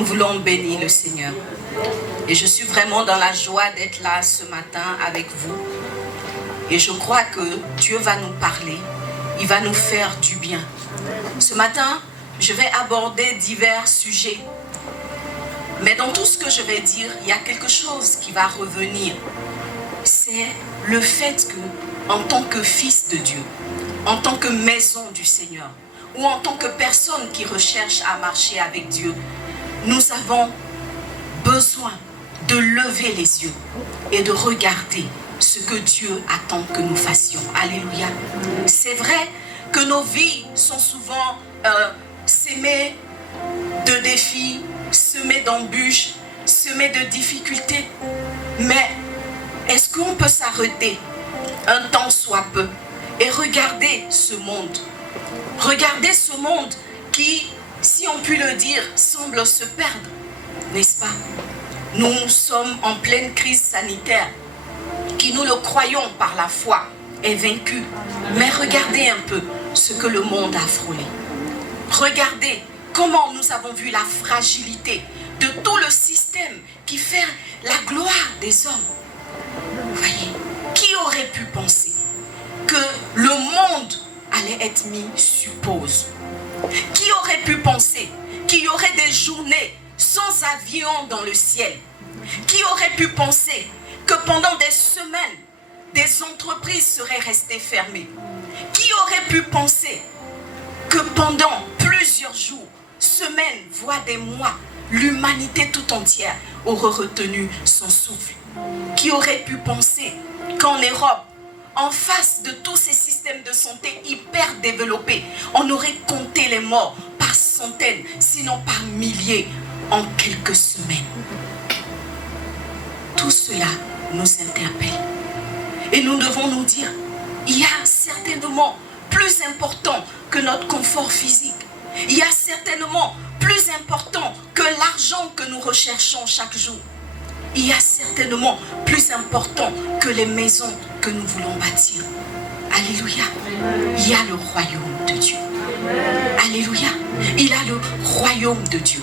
Nous voulons bénir le Seigneur. Et je suis vraiment dans la joie d'être là ce matin avec vous. Et je crois que Dieu va nous parler. Il va nous faire du bien. Ce matin, je vais aborder divers sujets. Mais dans tout ce que je vais dire, il y a quelque chose qui va revenir. C'est le fait que, en tant que fils de Dieu, en tant que maison du Seigneur, ou en tant que personne qui recherche à marcher avec Dieu, nous avons besoin de lever les yeux et de regarder ce que Dieu attend que nous fassions. Alléluia. C'est vrai que nos vies sont souvent semées de défis, semées d'embûches, semées de difficultés. Mais est-ce qu'on peut s'arrêter un temps soit peu et regarder ce monde? Regarder ce monde qui, si on peut le dire, semble se perdre, n'est-ce pas? Nous sommes en pleine crise sanitaire qui, nous le croyons par la foi, est vaincue. Mais regardez un peu ce que le monde a frôlé. Regardez comment nous avons vu la fragilité de tout le système qui fait la gloire des hommes. Vous voyez, qui aurait pu penser que le monde allait être mis sur pause? Qui aurait pu penser qu'il y aurait des journées sans avion dans le ciel? Qui aurait pu penser que pendant des semaines, des entreprises seraient restées fermées? Qui aurait pu penser que pendant plusieurs jours, semaines, voire des mois, l'humanité tout entière aurait retenu son souffle? Qui aurait pu penser qu'en Europe, en face de tous ces systèmes de santé hyper développés, on aurait compté les morts par centaines, sinon par milliers, en quelques semaines? Tout cela nous interpelle. Et nous devons nous dire, il y a certainement plus important que notre confort physique. Il y a certainement plus important que l'argent que nous recherchons chaque jour. Il y a certainement plus important que les maisons que nous voulons bâtir. Alléluia. Il y a le royaume de Dieu. Alléluia. Il y a le royaume de Dieu.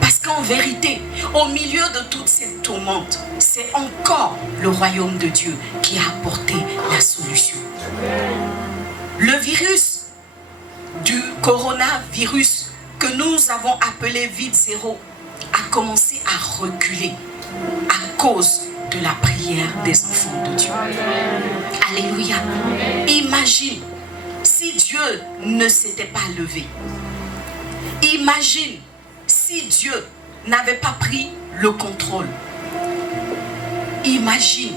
Parce qu'en vérité, au milieu de toute cette tourmente, c'est encore le royaume de Dieu qui a apporté la solution. Le virus du coronavirus que nous avons appelé vide zéro a commencé à reculer à cause de la prière des enfants de Dieu. Alléluia. Imagine si Dieu ne s'était pas levé. Imagine si Dieu n'avait pas pris le contrôle. Imagine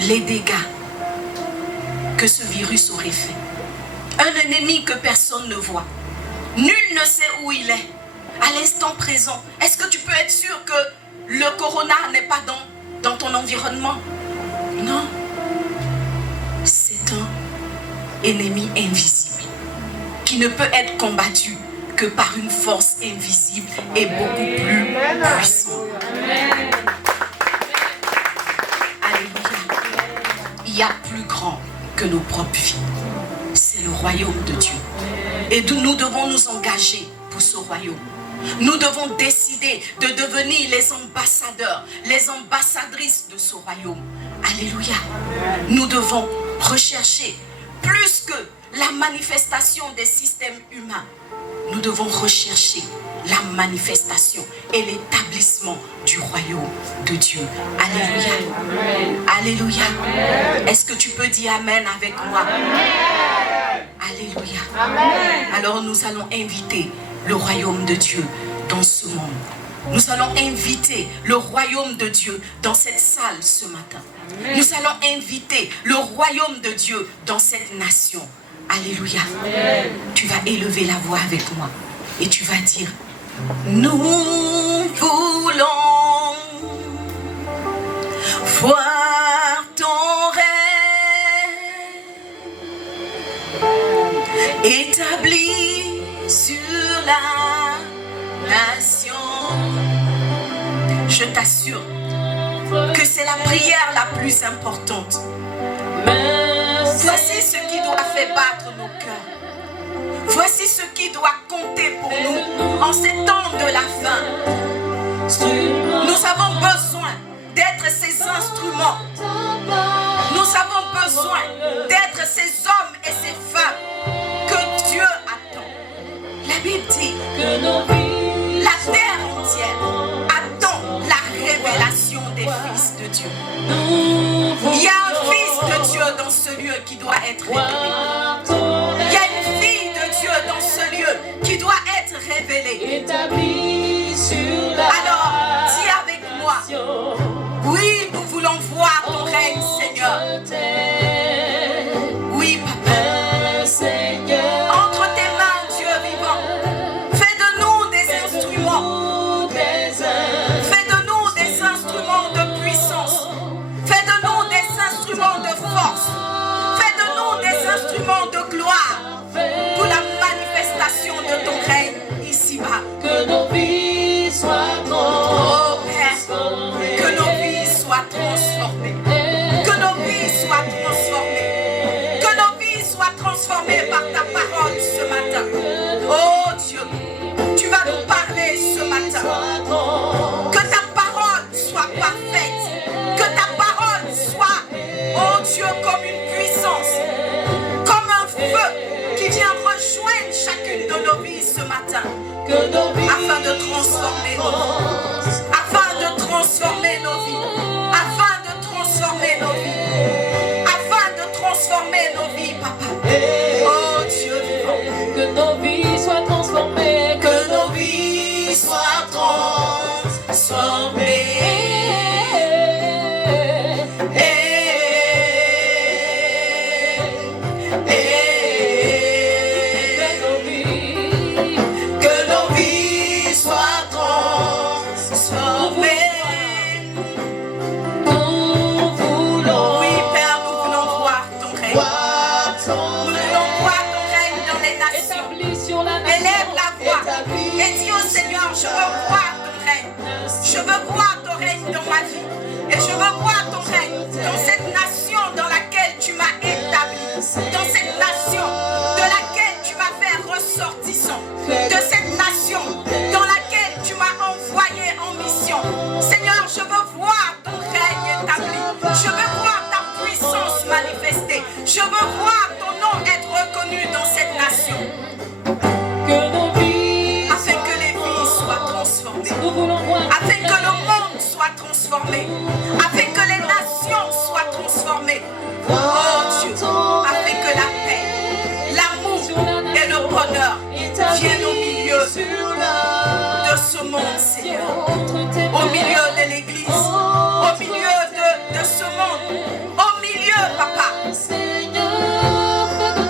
les dégâts que ce virus aurait fait. Un ennemi que personne ne voit. Nul ne sait où il est. À l'instant présent, est-ce que tu peux être sûr que le corona n'est pas dans ton environnement? Non. C'est un ennemi invisible qui ne peut être combattu que par une force invisible et beaucoup plus puissante. Alléluia. Il y a plus grand que nos propres vies. C'est le royaume de Dieu. Et nous devons nous engager pour ce royaume. Nous devons décider de devenir les ambassadeurs, les ambassadrices de ce royaume. Alléluia. Nous devons rechercher plus que la manifestation des systèmes humains. Nous devons rechercher la manifestation et l'établissement du royaume de Dieu. Alléluia. Alléluia. Est-ce que tu peux dire Amen avec moi? Alléluia. Alors nous allons inviter le royaume de Dieu dans ce monde. Nous allons inviter le royaume de Dieu dans cette salle ce matin. Nous allons inviter le royaume de Dieu dans cette nation. Alléluia. Tu vas élever la voix avec moi et tu vas dire: nous voulons voir ton règne établi sur la nation. Je t'assure que c'est la prière la plus importante. Voici ce qui doit faire battre nos cœurs. Voici ce qui doit compter pour nous en ces temps de la fin. Nous avons besoin d'être ces instruments. Nous avons besoin d'être ces hommes et ces femmes que Dieu attend. La Bible dit que la terre entière attend la révélation des fils de Dieu. Il y a un fils de Dieu dans ce lieu qui doit être révélé. Il y a une fille de Dieu dans ce lieu qui doit être révélée. Alors, dis avec moi, oui, nous voulons voir ton règne, Seigneur. Oui, Papa. Entre tes mains, Dieu vivant, fais de nous des instruments. Fais de nous des instruments de puissance. Fais de nous des instruments de force. Fais de nous des instruments de gloire pour la manifestation de ton règne ici-bas. Que nos vies soient Oh Père, que nos vies soient transformées. Que nos vies soient transformées. Que nos vies soient transformées par ta parole ce matin. Oh Dieu, tu vas nous parler ce matin. Que ta parole soit parfaite. Que ta parole soit, oh Dieu, comme une puissance. Comme un feu qui vient rejoindre chacune de nos vies ce matin. Afin de transformer nos vies. Afin de transformer nos vies. Afin de transformer nos vies. Afin de transformer nos vies, Papa. Oh Dieu vivant. Que nos vies soient transformées. Que nos vies soient transformées. Je veux voir ton règne. Je veux voir ton règne dans ma vie. Et je veux voir ton règne dans cette nation dans laquelle tu m'as établi. Dans cette nation de laquelle tu m'as fait ressortissant. De cette nation dans laquelle tu m'as envoyé en mission. Seigneur, je veux voir ton règne établi. Je veux voir ta puissance manifestée. Je veux voir ton nom être reconnu dans cette nation. Afin que le monde soit transformé, afin que les nations soient transformées. Oh Dieu, afin que la paix, l'amour et le bonheur viennent au milieu de ce monde, Seigneur. Au milieu de l'église, au milieu de ce monde, au milieu, Papa,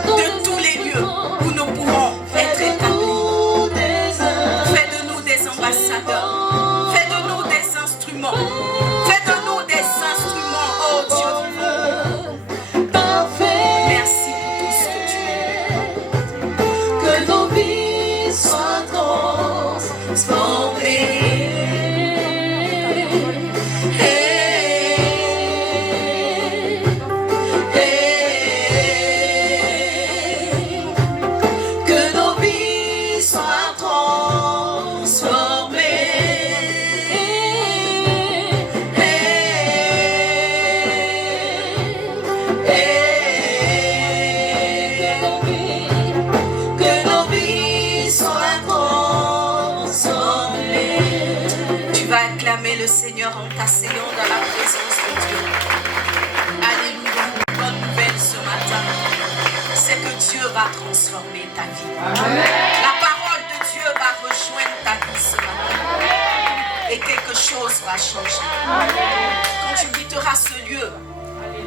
de tous les lieux où nous pourrons être établis. Fais de nous des ambassadeurs. Fais de nous des instruments, oh Dieu vivant. Merci pour tout ce que tu es. Que nos vies soient transformées. Que nos vies soient transformées. Le Seigneur en t'asseyant dans la présence de Dieu. Alléluia. Une bonne nouvelle ce matin, c'est que Dieu va transformer ta vie. Amen. La parole de Dieu va rejoindre ta vie ce matin. Et quelque chose va changer. Amen. Quand tu quitteras ce lieu,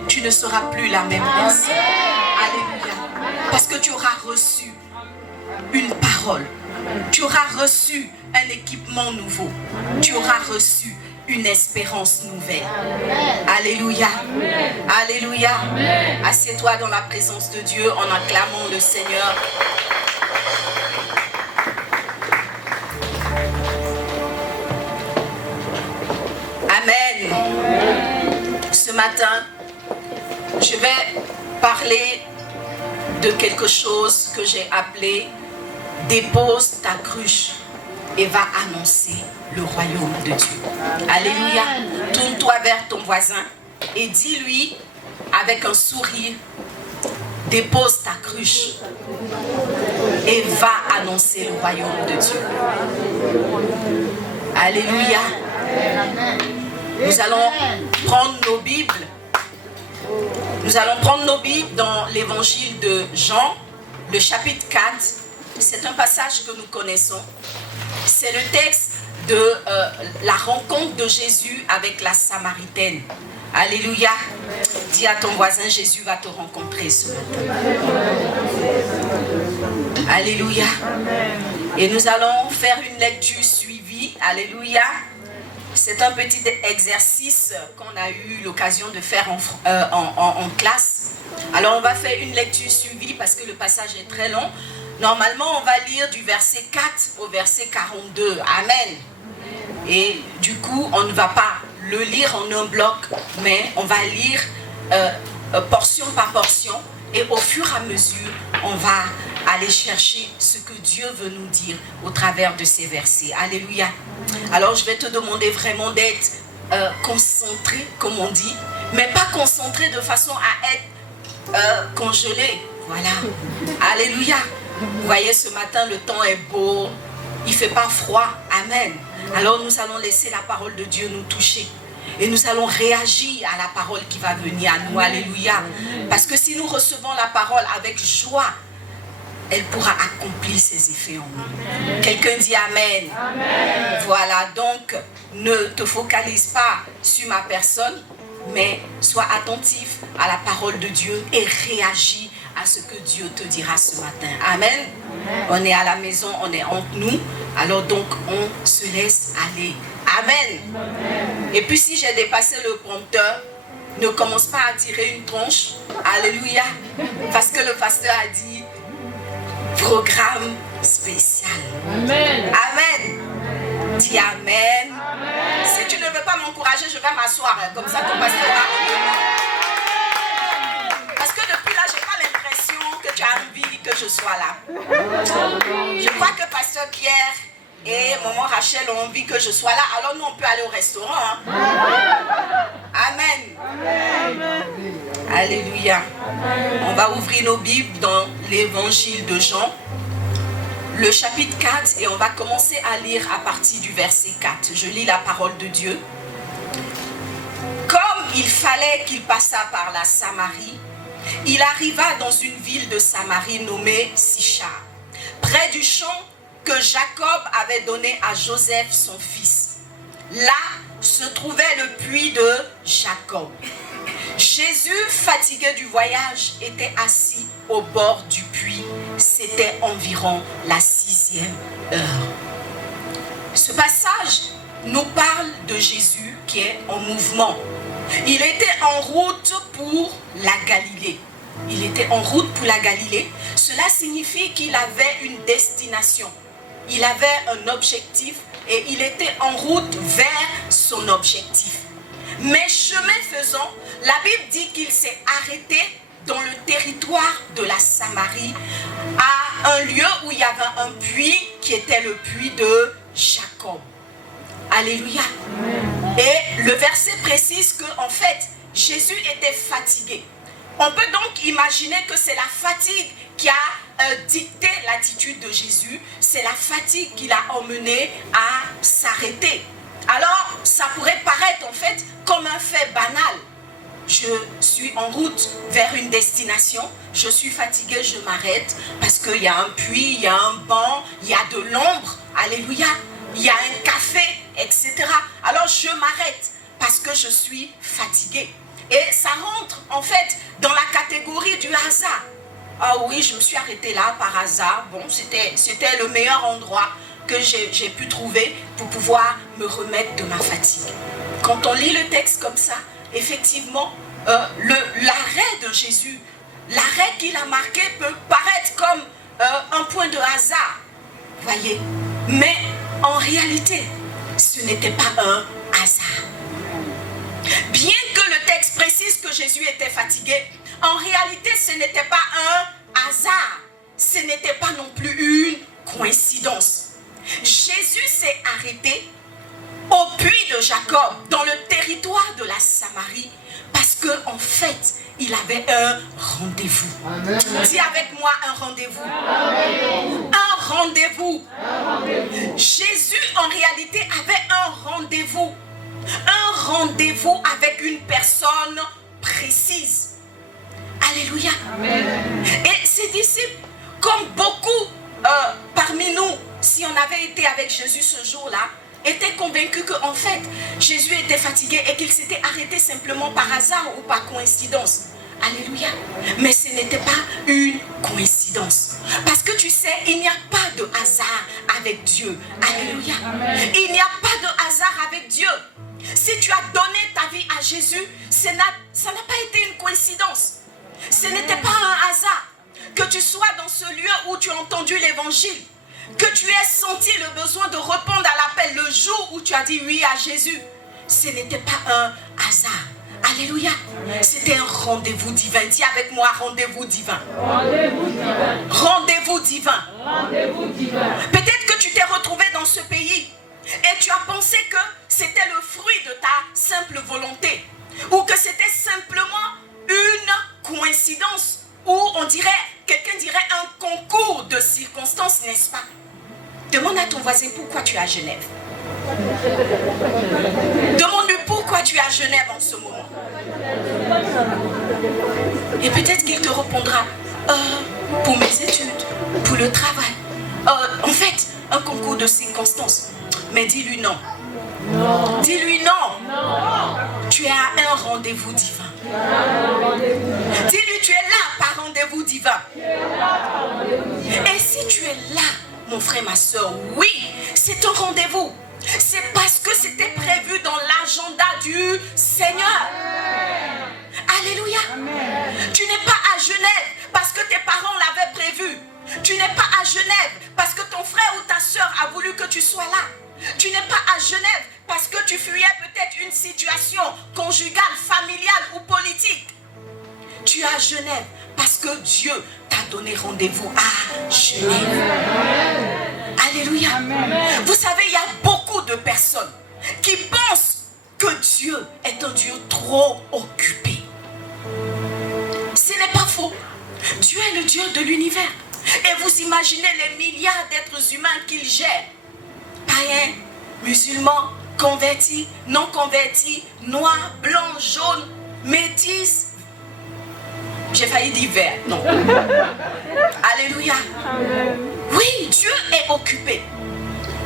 tu ne seras plus la même personne. Alléluia. Parce que tu auras reçu une parole. Tu auras reçu un équipement nouveau. Tu auras reçu une espérance nouvelle. Alléluia. Alléluia. Assieds-toi dans la présence de Dieu en acclamant le Seigneur. Amen. Ce matin, je vais parler de quelque chose que j'ai appelé dépose ta cruche et va annoncer le royaume de Dieu. Alléluia. Tourne-toi vers ton voisin et dis-lui avec un sourire, dépose ta cruche et va annoncer le royaume de Dieu. Alléluia. Nous allons prendre nos Bibles. Nous allons prendre nos Bibles dans l'évangile de Jean, le chapitre 4. C'est un passage que nous connaissons. C'est le texte de la rencontre de Jésus avec la Samaritaine. Alléluia. Dis à ton voisin, Jésus va te rencontrer ce matin. Alléluia. Et nous allons faire une lecture suivie. Alléluia. C'est un petit exercice qu'on a eu l'occasion de faire en classe. Alors on va faire une lecture suivie parce que le passage est très long. Normalement, on va lire du verset 4 au verset 42. Amen. Et du coup, on ne va pas le lire en un bloc, mais on va lire portion par portion. Et au fur et à mesure, on va aller chercher ce que Dieu veut nous dire au travers de ces versets. Alléluia. Alors, je vais te demander vraiment d'être concentré, comme on dit, mais pas concentré de façon à être congelé. Voilà. Alléluia. Vous voyez, ce matin, le temps est beau. Il ne fait pas froid. Amen. Alors, nous allons laisser la parole de Dieu nous toucher. Et nous allons réagir à la parole qui va venir à nous. Alléluia. Parce que si nous recevons la parole avec joie, elle pourra accomplir ses effets en nous. Quelqu'un dit Amen. Amen. Voilà, donc ne te focalise pas sur ma personne, mais sois attentif à la parole de Dieu et réagis à ce que Dieu te dira ce matin. Amen. Amen. On est à la maison, on est entre nous, alors donc on se laisse aller. Amen. Amen. Et puis si j'ai dépassé le prompteur, ne commence pas à tirer une tronche. Alléluia. Parce que le pasteur a dit programme spécial. Amen. Amen. Dis Amen. Amen. Si tu ne veux pas m'encourager, je vais m'asseoir. Comme ça, ton pasteur va revenir. Parce que depuis là, je n'ai pas l'impression que tu as envie que je sois là. Je crois que pasteur Pierre et maman Rachel ont envie que je sois là. Alors nous, on peut aller au restaurant. Hein? Amen. Amen. Alléluia. On va ouvrir nos Bibles dans l'évangile de Jean, le chapitre 4, et on va commencer à lire à partir du verset 4. Je lis la parole de Dieu. Comme il fallait qu'il passât par la Samarie, il arriva dans une ville de Samarie nommée Sichar, près du champ que Jacob avait donné à Joseph son fils. Là se trouvait le puits de Jacob. Jésus, fatigué du voyage, était assis au bord du puits. C'était environ la 6e heure. Ce passage nous parle de Jésus qui est en mouvement. Il était en route pour la Galilée. Il était en route pour la Galilée. Cela signifie qu'il avait une destination. Il avait un objectif et il était en route vers son objectif. Mais chemin faisant, la Bible dit qu'il s'est arrêté dans le territoire de la Samarie, à un lieu où il y avait un puits qui était le puits de Jacob. Alléluia. Et le verset précise que en fait, Jésus était fatigué. On peut donc imaginer que c'est la fatigue qui a dicté l'attitude de Jésus. C'est la fatigue qui l'a emmené à s'arrêter. Alors, ça pourrait paraître en fait comme un fait banal. Je suis en route vers une destination, je suis fatigué, je m'arrête parce qu'il y a un puits, il y a un banc, il y a de l'ombre, alléluia, il y a un café, etc. Alors je m'arrête parce que je suis fatigué. Et ça rentre en fait dans la catégorie du hasard. Ah oui, je me suis arrêtée là par hasard. Bon, c'était le meilleur endroit que j'ai pu trouver pour pouvoir me remettre de ma fatigue. Quand on lit le texte comme ça, effectivement, l'arrêt de Jésus, l'arrêt qu'il a marqué peut paraître comme un point de hasard, voyez. Mais en réalité, ce n'était pas un hasard. Bien que le texte précise que Jésus était fatigué, en réalité, ce n'était pas un hasard. Ce n'était pas non plus une qu'en fait, il avait un rendez-vous. Dis avec moi un rendez-vous. Un rendez-vous. Jésus, en réalité, avait un rendez-vous. Un rendez-vous avec une personne précise. Alléluia. Et ses disciples, comme beaucoup parmi nous, si on avait été avec Jésus ce jour-là, étaient convaincus qu'en fait, Jésus était fatigué et qu'il s'était arrêté simplement par hasard ou par coïncidence. Alléluia. Mais ce n'était pas une coïncidence. Parce que tu sais, il n'y a pas de hasard avec Dieu. Alléluia. Il n'y a pas de hasard avec Dieu. Si tu as donné ta vie à Jésus, ça n'a pas été une coïncidence. Ce n'était pas un hasard que tu sois dans ce lieu où tu as entendu l'évangile, que tu aies senti le besoin de répondre à l'appel le jour où tu as dit oui à Jésus. Ce n'était pas un hasard. Alléluia. C'était un rendez-vous divin. Dis avec moi, rendez-vous divin. Rendez-vous divin. Rendez-vous divin. Rendez-vous divin. Peut-être que tu t'es retrouvé dans ce pays et tu as pensé que c'était le fruit de ta simple volonté ou que c'était simplement une coïncidence ou quelqu'un dirait un concours de circonstances, n'est-ce pas? Demande à ton voisin pourquoi tu es à Genève. Demande-lui pourquoi tu es à Genève en ce moment. Et peut-être qu'il te répondra pour mes études, pour le travail. En fait, un concours de circonstances. Mais dis-lui non. Non. Dis-lui non. Non. Tu es à un rendez-vous divin. Dis-lui tu es là par rendez-vous divin. Et si tu es là, mon frère, ma soeur, oui, c'est un rendez-vous. C'est parce que c'était prévu dans l'agenda du Seigneur. Alléluia. Tu n'es pas à Genève parce que tes parents l'avaient prévu. Tu n'es pas à Genève parce que ton frère ou ta soeur a voulu que tu sois là. Tu n'es pas à Genève parce que tu fuyais peut-être une situation conjugale, familiale ou politique. Tu es à Genève parce que Dieu t'a donné rendez-vous à Genève. Alléluia. Vous savez, il y a beaucoup de personnes qui pensent que Dieu est un Dieu trop occupé. Ce n'est pas faux. Dieu est le Dieu de l'univers. Et vous imaginez les milliards d'êtres humains qu'il gère. Païens, musulmans, convertis, non convertis, noirs, blancs, jaunes, métis. J'ai failli dire vert, non. Alléluia. Oui, Dieu est occupé.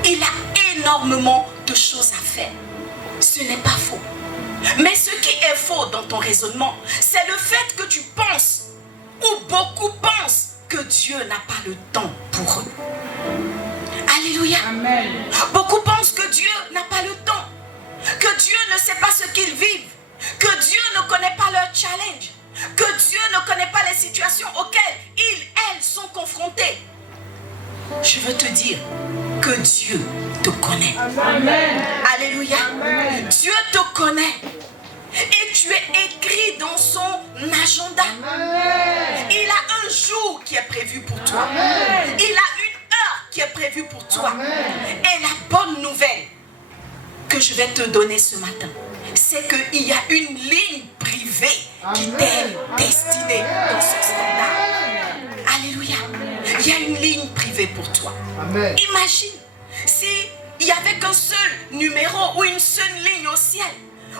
Il a énormément de choses à faire. Ce n'est pas faux. Mais ce qui est faux dans ton raisonnement, c'est le fait que tu penses, ou beaucoup pensent, que Dieu n'a pas le temps pour eux. Alléluia. Amen. Beaucoup pensent que Dieu n'a pas le temps, que Dieu ne sait pas ce qu'ils vivent, que Dieu ne connaît pas leur challenge, que Dieu ne connaît pas les situations auxquelles elles sont confrontées. Je veux te dire que Dieu te connaît. Amen. Alléluia. Amen. Dieu te connaît. Et tu es écrit dans son agenda. Amen. Il a un jour qui est prévu pour toi. Amen. Il a une heure qui est prévue pour toi. Amen. Et la bonne nouvelle que je vais te donner ce matin, c'est qu'il y a une ligne privée qui t'est destinée dans ce standard. Alléluia. Il y a une ligne privée pour toi. Amen. Imagine s'il n'y avait qu'un seul numéro ou une seule ligne au ciel.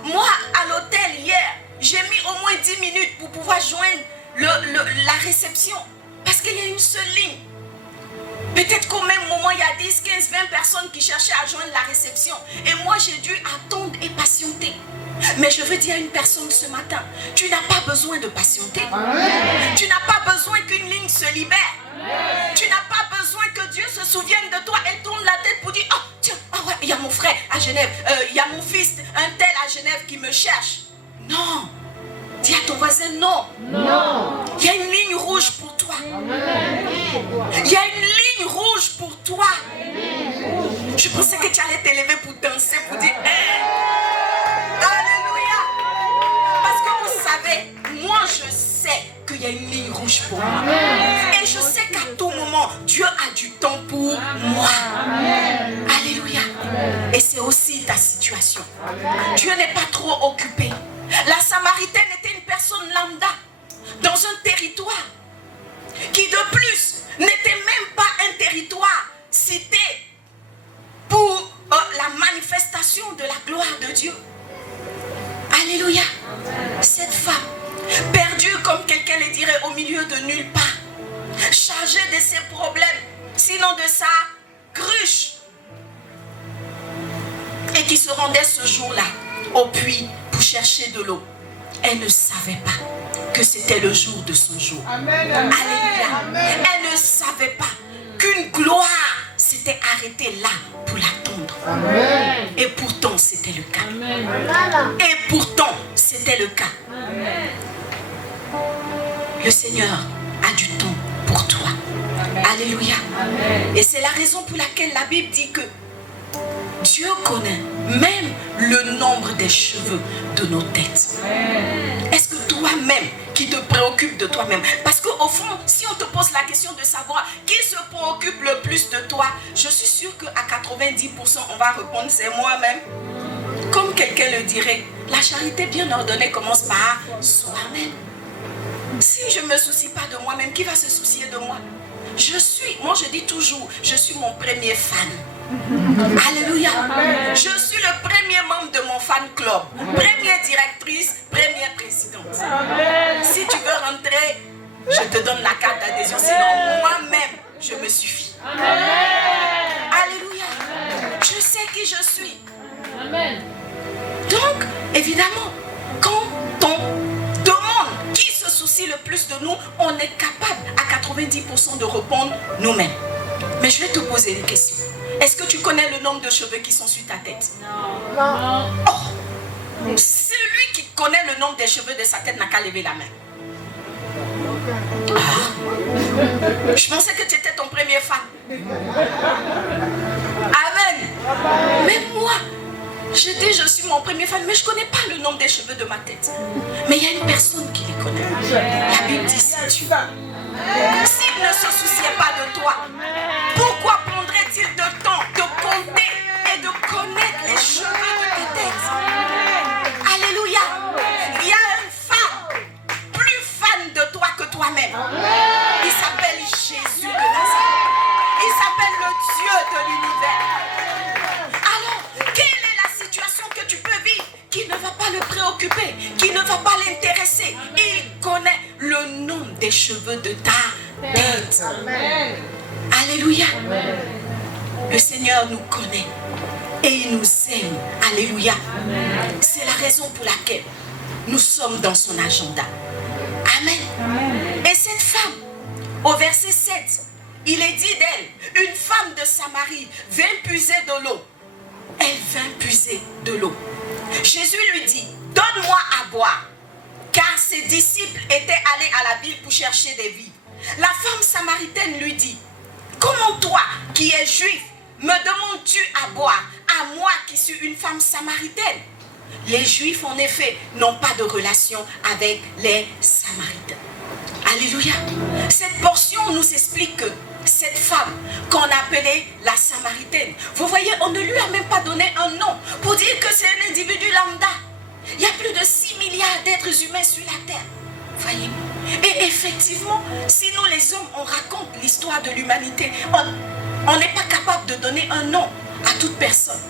Moi, à l'hôtel hier, j'ai mis au moins 10 minutes pour pouvoir joindre la réception. Parce qu'il y a une seule ligne. Peut-être qu'au même moment, il y a 10, 15, 20 personnes qui cherchaient à joindre la réception. Et moi, j'ai dû attendre et patienter. Mais je veux dire à une personne ce matin, tu n'as pas besoin de patienter. Amen. Tu n'as pas besoin qu'une ligne se libère. Amen. Tu n'as pas besoin que Dieu se souvienne de toi et tourne la tête pour dire, oh tiens, ouais, il y a mon frère à Genève, il y a mon fils, un tel à Genève qui me cherche. Non. Dis à ton voisin non. Non. Il y a une ligne rouge pour toi. Amen. Il y a une ligne rouge pour toi. Amen. Je pensais que tu allais t'élever pour danser, pour dire hey. Alléluia. Parce que vous savez, moi je sais qu'il y a une ligne rouge pour moi. Amen. Et je sais qu'à tout moment, Dieu a du temps pour moi. Amen. Alléluia. Amen. Et c'est aussi ta situation. Amen. Dieu n'est pas trop occupé. La Samaritaine était une de nulle part, chargée de ses problèmes, sinon de sa cruche, et qui se rendait ce jour-là au puits pour chercher de l'eau. Elle ne savait pas que c'était le jour de son jour. Amen. Alléluia. Amen. Elle ne savait pas qu'une gloire s'était arrêtée là pour l'attendre. Amen. Et pourtant, c'était le cas. Amen. Et pourtant, c'était le cas. Amen. Le Seigneur a du temps pour toi. Alléluia. Amen. Et c'est la raison pour laquelle la Bible dit que Dieu connaît même le nombre des cheveux de nos têtes. Est-ce que toi-même qui te préoccupe de toi-même? Parce qu'au fond, si on te pose la question de savoir qui se préoccupe le plus de toi, je suis sûre qu'à 90%, on va répondre c'est moi-même. Comme quelqu'un le dirait, la charité bien ordonnée commence par soi-même. Si je ne me soucie pas de moi-même, qui va se soucier de moi? Moi je dis toujours, je suis mon premier fan. Alléluia. Amen. Je suis le premier membre de mon fan club. Première directrice, première présidente. Amen. Si tu veux rentrer, je te donne la carte d'adhésion. Sinon, moi-même, je me suffis. Amen. Alléluia. Je sais qui je suis. Amen. Donc, évidemment, quand on demande qui se soucie le plus de nous, on est capable à 90% de répondre nous-mêmes. Mais je vais te poser une question. Est-ce que tu connais le nombre de cheveux qui sont sur ta tête? Non. Oh, celui qui connaît le nombre des cheveux de sa tête n'a qu'à lever la main. Ah. Je pensais que tu étais ton premier fan. Amen. Même moi, je suis mon premier fan, mais je ne connais pas le nombre des cheveux de ma tête. Mais il y a une personne qui les connaît. La Bible dit c'est Dieu. S'il ne se souciait pas de toi, pourquoi prendrait-il de temps de compter et de connaître les cheveux de ta tête? Alléluia. Il y a une femme plus fan de toi que toi-même. Il s'appelle Jésus de Nazareth. Il s'appelle le Dieu de l'univers. Alors, quelle est la situation que tu peux vivre qui ne va pas le préoccuper, qui ne va pas l'intéresser? Il connaît le nombre des cheveux de ta tête. Amen. Alléluia. Amen. Le Seigneur nous connaît et il nous aime. Alléluia. C'est la raison pour laquelle nous sommes dans son agenda. Amen. Amen. Et cette femme, au verset 7, il est dit d'elle, une femme de Samarie vint puiser de l'eau. Elle vint puiser de l'eau. Jésus lui dit, donne-moi à boire. Car ses disciples étaient allés à la ville pour chercher des vivres. La femme samaritaine lui dit, comment toi, qui es juif, me demandes-tu à boire, à moi qui suis une femme samaritaine? Les Juifs, en effet, n'ont pas de relation avec les Samaritains. Alléluia. Cette portion nous explique que cette femme qu'on appelait la Samaritaine, vous voyez, on ne lui a même pas donné un nom pour dire que c'est un individu lambda. Il y a plus de 6 milliards d'êtres humains sur la terre. Voyez. Et effectivement, si nous les hommes, on raconte l'histoire de l'humanité, on n'est pas capable de donner un nom à toute personne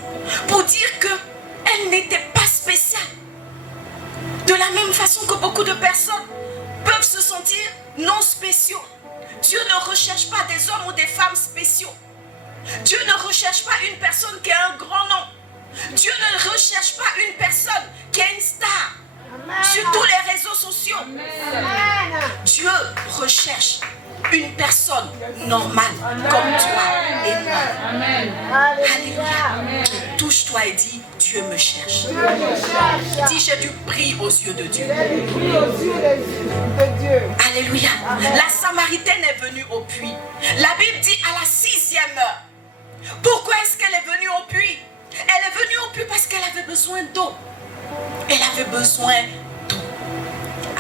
pour dire qu'elle n'était pas spéciale. De la même façon que beaucoup de personnes peuvent se sentir non spéciaux. Dieu ne recherche pas des hommes ou des femmes spéciaux. Dieu ne recherche pas une personne qui a un grand nom. Dieu ne recherche pas une personne qui est une star. Amen. Sur tous les réseaux sociaux. Amen. Dieu recherche une personne normale. Amen. Comme toi et moi. Amen. Alléluia. Touche-toi et dis, Dieu me cherche. Dis, j'ai du prix aux yeux de Dieu. Alléluia. La Samaritaine est venue au puits. La Bible dit à la 6e heure. Pourquoi est-ce qu'elle est venue au puits? Elle est venue au puits parce qu'elle avait besoin d'eau. Elle avait besoin d'eau.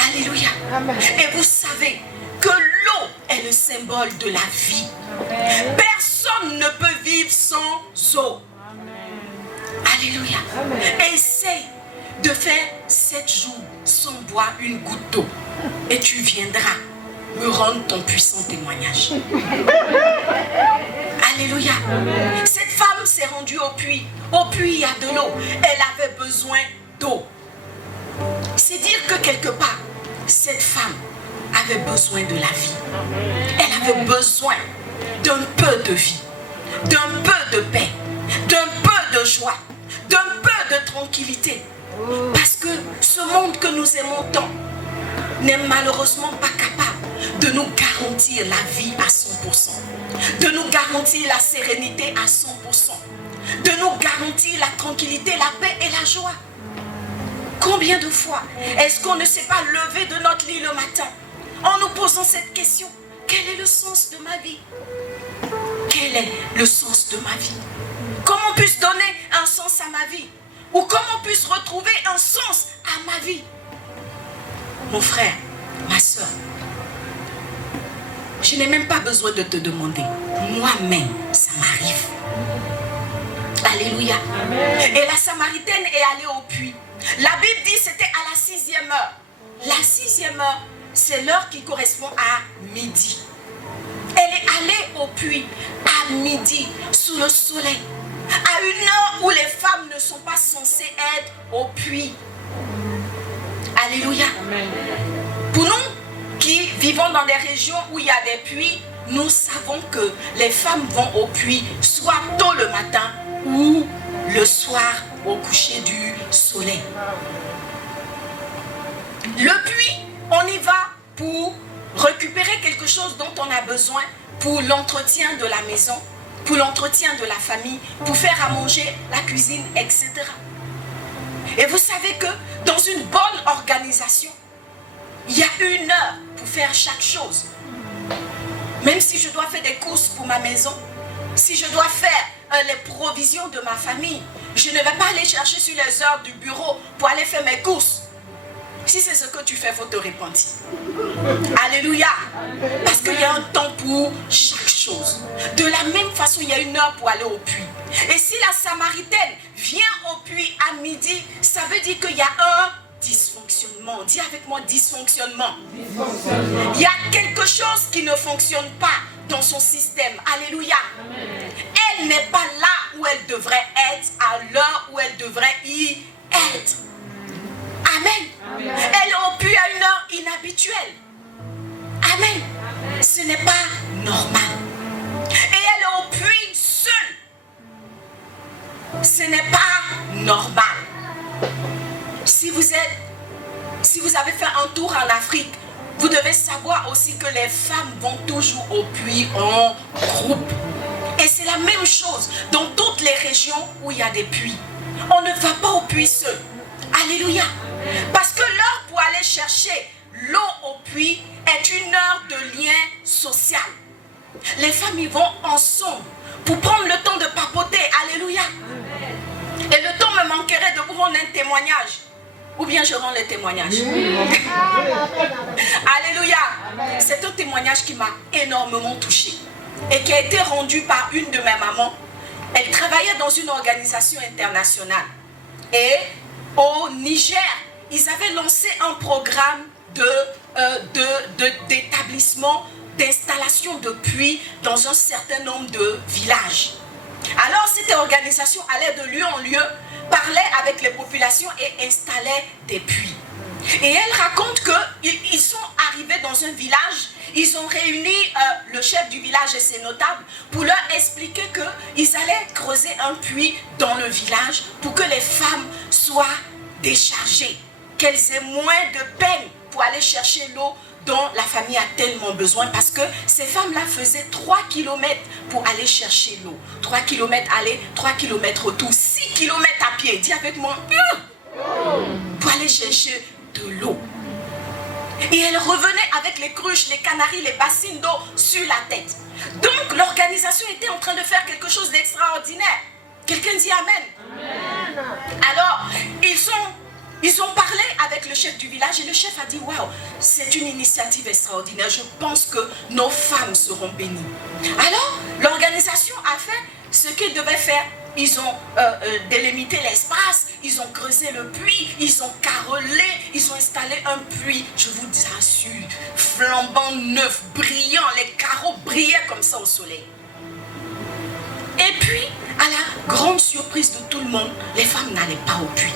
Alléluia. Amen. Et vous savez que l'eau est le symbole de la vie. Amen. Personne ne peut vivre sans eau. Amen. Alléluia. Amen. Essaye de faire 7 jours sans boire une goutte d'eau. Et tu viendras me rendre ton puissant témoignage. Alléluia. Amen. Cette femme s'est rendue au puits. Au puits, il y a de l'eau. Elle avait besoin d'eau. C'est dire que quelque part, cette femme avait besoin de la vie. Elle avait besoin d'un peu de vie, d'un peu de paix, d'un peu de joie, d'un peu de tranquillité. Parce que ce monde que nous aimons tant n'est malheureusement pas capable de nous garantir la vie à 100%, de nous garantir la sérénité à 100%, de nous garantir la tranquillité, la paix et la joie. Combien de fois est-ce qu'on ne s'est pas levé de notre lit le matin en nous posant cette question? Quel est le sens de ma vie? Quel est le sens de ma vie? Comment puis-je donner un sens à ma vie? Ou comment puis-je retrouver un sens à ma vie? Mon frère, ma soeur, je n'ai même pas besoin de te demander. Moi-même, ça m'arrive. Alléluia. Amen. Et la Samaritaine est allée au puits. La Bible dit que c'était à la 6e heure. La 6e heure, c'est l'heure qui correspond à midi. Elle est allée au puits à midi, sous le soleil. À une heure où les femmes ne sont pas censées être au puits. Alléluia. Amen. Pour nous qui vivons dans des régions où il y a des puits, nous savons que les femmes vont au puits soit tôt le matin ou le soir au coucher du soleil. Le puits, on y va pour récupérer quelque chose dont on a besoin pour l'entretien de la maison, pour l'entretien de la famille, pour faire à manger, la cuisine, etc. Et vous savez que dans une bonne organisation, il y a une heure pour faire chaque chose. Même si je dois faire des courses pour ma maison, si je dois faire les provisions de ma famille, je ne vais pas aller chercher sur les heures du bureau pour aller faire mes courses. Si c'est ce que tu fais, il faut te repentir. Alléluia. Parce qu'il y a un temps pour chaque chose. De la même façon, il y a une heure pour aller au puits. Et si la Samaritaine vient au puits à midi, ça veut dire qu'il y a un dysfonctionnement. Dis avec moi, dysfonctionnement. Il y a quelque chose qui ne fonctionne pas dans son système. Alléluia. Amen. Elle n'est pas là où elle devrait être, à l'heure où elle devrait y être. Amen. Amen. Elle est au puits à une heure inhabituelle. Amen. Amen. Ce n'est pas normal. Et elle est au puits seule. Ce n'est pas normal. Si vous avez fait un tour en Afrique, vous devez savoir aussi que les femmes vont toujours au puits en groupe. Et c'est la même chose dans toutes les régions où il y a des puits. On ne va pas au puits seul. Alléluia. Parce que l'heure pour aller chercher l'eau au puits est une heure de lien social. Les familles vont ensemble pour prendre le temps de papoter. Alléluia. Et le temps me manquerait de vous rendre un témoignage. Ou bien je rends le témoignage. Alléluia. C'est un témoignage qui m'a énormément touchée. Et qui a été rendu par une de mes mamans. Elle travaillait dans une organisation internationale. Et au Niger, ils avaient lancé un programme d'établissement, d'installation de puits dans un certain nombre de villages. Alors cette organisation allait de lieu en lieu, parlait avec les populations et installait des puits. Et elle raconte qu'ils sont arrivés dans un village, ils ont réuni le chef du village et ses notables pour leur expliquer qu'ils allaient creuser un puits dans le village pour que les femmes soient déchargées, qu'elles aient moins de peine pour aller chercher l'eau dont la famille a tellement besoin, parce que ces femmes-là faisaient 3 km pour aller chercher l'eau. 3 km aller, 3 km retour, 6 km à pied. Dis avec moi, pour aller chercher de l'eau. Et elle revenait avec les cruches, les canaris, les bassines d'eau sur la tête. Donc l'organisation était en train de faire quelque chose d'extraordinaire. Quelqu'un dit Amen. Amen. Alors, ils ont parlé avec le chef du village et le chef a dit waouh, c'est une initiative extraordinaire. Je pense que nos femmes seront bénies. Alors, l'organisation a fait ce qu'ils devaient faire. Ils ont délimité l'espace, ils ont creusé le puits, ils ont carrelé, ils ont installé un puits, je vous assure, flambant neuf, brillant, les carreaux brillaient comme ça au soleil. Et puis, à la grande surprise de tout le monde, les femmes n'allaient pas au puits.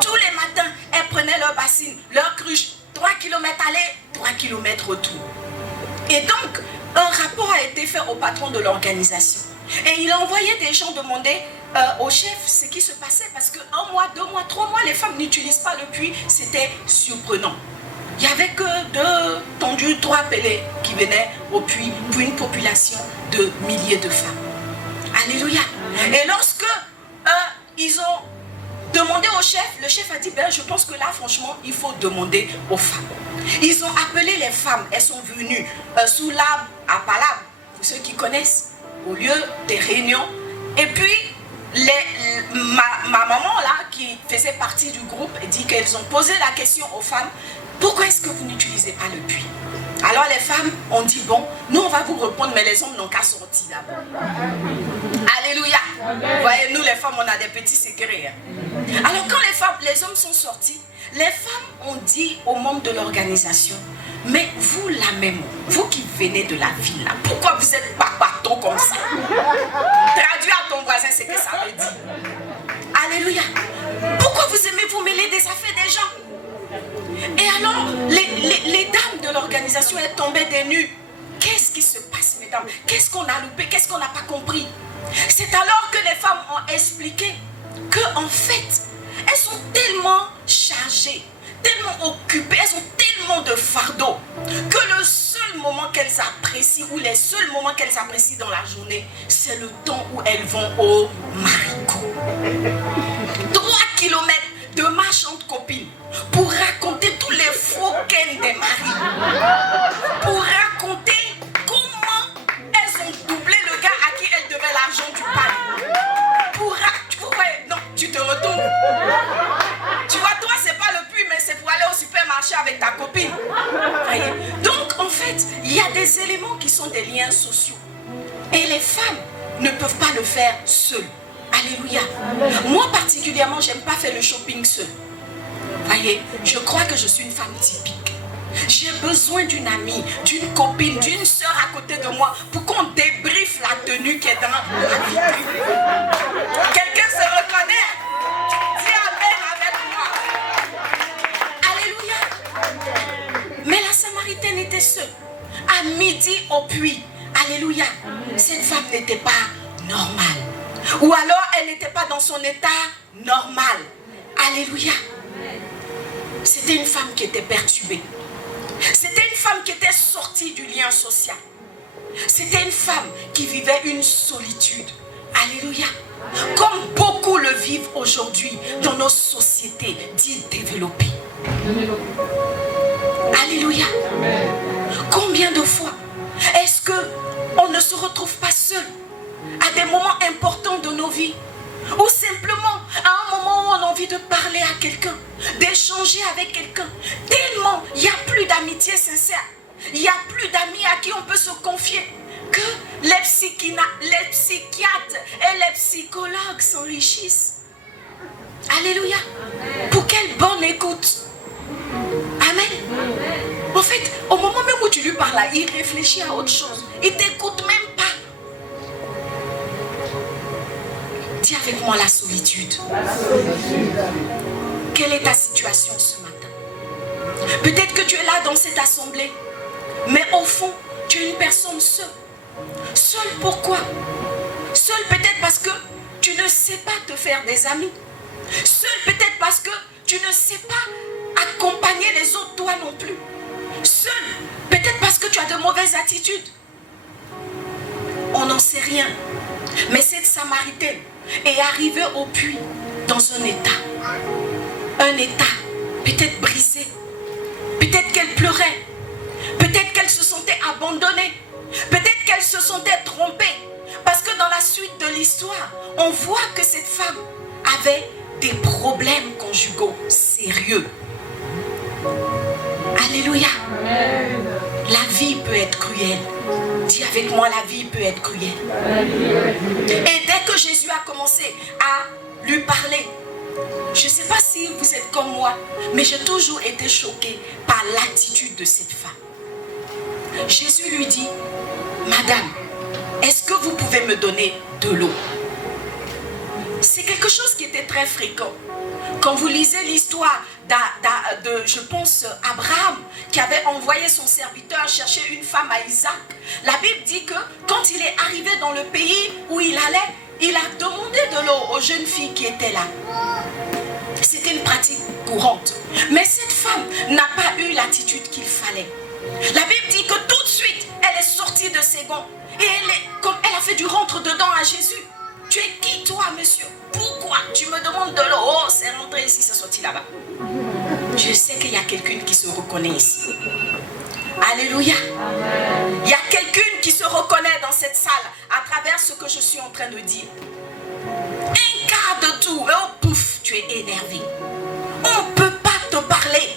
Tous les matins, elles prenaient leur bassine, leur cruche, 3 km aller, 3 km autour. Et donc, un rapport a été fait au patron de l'organisation. Et il a envoyé des gens demander au chef ce qui se passait. Parce que 1 mois, 2 mois, 3 mois, les femmes n'utilisent pas le puits. C'était surprenant. Il n'y avait que 2 tondus, 3 pelés qui venaient au puits pour une population de milliers de femmes. Alléluia. Et lorsque ils ont demandé au chef, le chef a dit, ben, je pense que là, franchement, il faut demander aux femmes. Ils ont appelé les femmes, elles sont venues sous l'arbre à Palab, pour ceux qui connaissent, au lieu des réunions. Et puis, ma maman, là, qui faisait partie du groupe, dit qu'elles ont posé la question aux femmes, pourquoi est-ce que vous n'utilisez pas le puits? Alors les femmes ont dit, bon, nous on va vous répondre, mais les hommes n'ont qu'à sortir d'abord. Alléluia. Vous voyez, nous les femmes, on a des petits secrets. Alors quand les hommes sont sortis, les femmes ont dit aux membres de l'organisation, mais vous la même, vous qui venez de la ville là, pourquoi vous êtes pas bâton comme ça? Traduis à ton voisin ce que ça veut dire. Alléluia. Pourquoi vous aimez vous mêler des affaires des gens? Et alors, les dames de l'organisation, elles tombaient des nues. Qu'est-ce qui se passe, mesdames? Qu'est-ce qu'on a loupé? Qu'est-ce qu'on n'a pas compris? C'est alors que les femmes ont expliqué que, en fait, elles sont tellement chargées, tellement occupées, elles ont tellement de fardeaux que le seul moment qu'elles apprécient, ou les seuls moments qu'elles apprécient dans la journée, c'est le temps où elles vont au Marigot. 3 kilomètres de marche entre copines pour raconter tous les faux ken des maris, pour raconter comment elles ont doublé le gars à qui elles devaient l'argent du panier. Non, tu te retournes. Tu vois, toi c'est pas le puits, mais c'est pour aller au supermarché avec ta copine. Voyez? Donc en fait, il y a des éléments qui sont des liens sociaux. Et les femmes ne peuvent pas le faire seules. Alléluia. Moi particulièrement, j'aime pas faire le shopping seul. Voyez, je crois que je suis une femme typique. J'ai besoin d'une amie, d'une copine, d'une soeur à côté de moi pour qu'on débriefe la tenue qui est dans la vitrine. Quelqu'un se reconnaît? Dis amen avec moi. Alléluia. Mais la Samaritaine était seule. À midi au puits. Alléluia. Cette femme n'était pas normale. Ou alors elle n'était pas dans son état normal. Alléluia. C'était une femme qui était perturbée. C'était une femme qui était sortie du lien social. C'était une femme qui vivait une solitude. Alléluia. Comme beaucoup le vivent aujourd'hui dans nos sociétés dites développées. Alléluia. Combien de fois est-ce qu'on ne se retrouve pas seul à des moments importants de nos vies, ou simplement à un moment où on a envie de parler à quelqu'un, d'échanger avec quelqu'un, tellement il n'y a plus d'amitié sincère, il n'y a plus d'amis à qui on peut se confier, que les psychiatres et les psychologues s'enrichissent. Alléluia. Pour quelle bonne écoute. Amen. En fait, au moment même où tu lui parles, il réfléchit à autre chose. Il ne t'écoute même pas. Dis avec moi la solitude. Quelle est ta situation ce matin? Peut-être que tu es là dans cette assemblée, mais au fond, tu es une personne seule. Seule pourquoi? Seule peut-être parce que tu ne sais pas te faire des amis. Seule peut-être parce que tu ne sais pas accompagner les autres, toi non plus. Seule peut-être parce que tu as de mauvaises attitudes. On n'en sait rien. Mais cette Samaritaine est arrivée au puits dans un état peut-être brisé. Peut-être qu'elle pleurait. Peut-être qu'elle se sentait abandonnée. Peut-être qu'elle se sentait trompée. Parce que dans la suite de l'histoire, on voit que cette femme avait des problèmes conjugaux sérieux. Alléluia. Amen. La vie peut être cruelle. Dis avec moi, la vie peut être cruelle. Et dès que Jésus a commencé à lui parler, je ne sais pas si vous êtes comme moi, mais j'ai toujours été choquée par l'attitude de cette femme. Jésus lui dit, Madame, est-ce que vous pouvez me donner de l'eau? C'est quelque chose qui était très fréquent. Quand vous lisez l'histoire de, je pense, Abraham, qui avait envoyé son serviteur chercher une femme à Isaac, la Bible dit que quand il est arrivé dans le pays où il allait, il a demandé de l'eau aux jeunes filles qui étaient là. C'était une pratique courante. Mais cette femme n'a pas eu l'attitude qu'il fallait. La Bible dit que tout de suite, elle est sortie de ses gonds. Et comme elle a fait du rentre-dedans à Jésus. Tu es qui toi, monsieur? Pourquoi tu me demandes de l'eau? Oh, c'est rentré ici, c'est sorti là-bas. Je sais qu'il y a quelqu'un qui se reconnaît ici. Alléluia. Amen. Il y a quelqu'un qui se reconnaît dans cette salle à travers ce que je suis en train de dire. Un quart de tout, et oh pouf, tu es énervé. On ne peut pas te parler.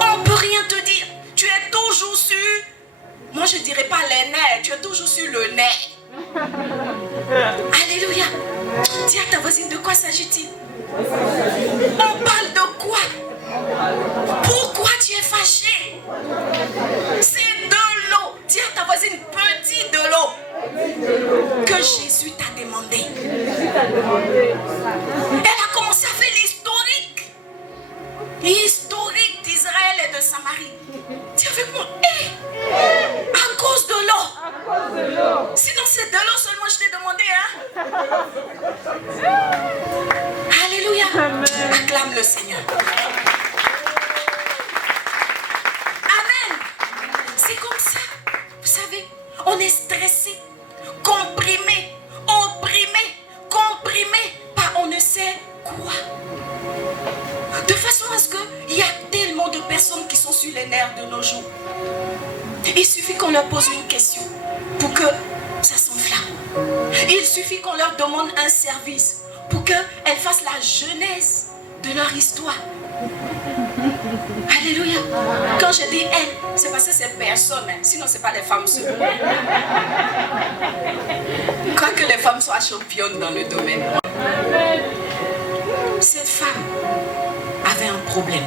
On ne peut rien te dire. Tu es toujours sur, moi je ne dirais pas les nerfs, tu es toujours sur le nez. Alléluia. Dis à ta voisine, de quoi s'agit-il? On parle de quoi? Pourquoi tu es fâché? C'est de l'eau. Dis à ta voisine, petit de l'eau que Jésus t'a demandé. Elle a commencé à faire l'historique. L'historique d'Israël et de Samarie. Dis avec moi, à cause de l'eau. Sinon c'est de l'eau seulement je t'ai demandé. Alléluia. Acclame le Seigneur. Amen. C'est comme ça. Vous savez, on est stressé, comprimé, opprimé, comprimé par on ne sait quoi. De façon à ce qu'il y a tellement de personnes qui sont sur les nerfs de nos jours. Il suffit qu'on leur pose une question pour que ça s'enflamme. Il suffit qu'on leur demande un service pour qu'elles fassent la genèse de leur histoire. Alléluia. Quand je dis elles, c'est parce que c'est personne, sinon c'est pas les femmes seules. Quoique les femmes soient championnes dans le domaine. Cette femme avait un problème.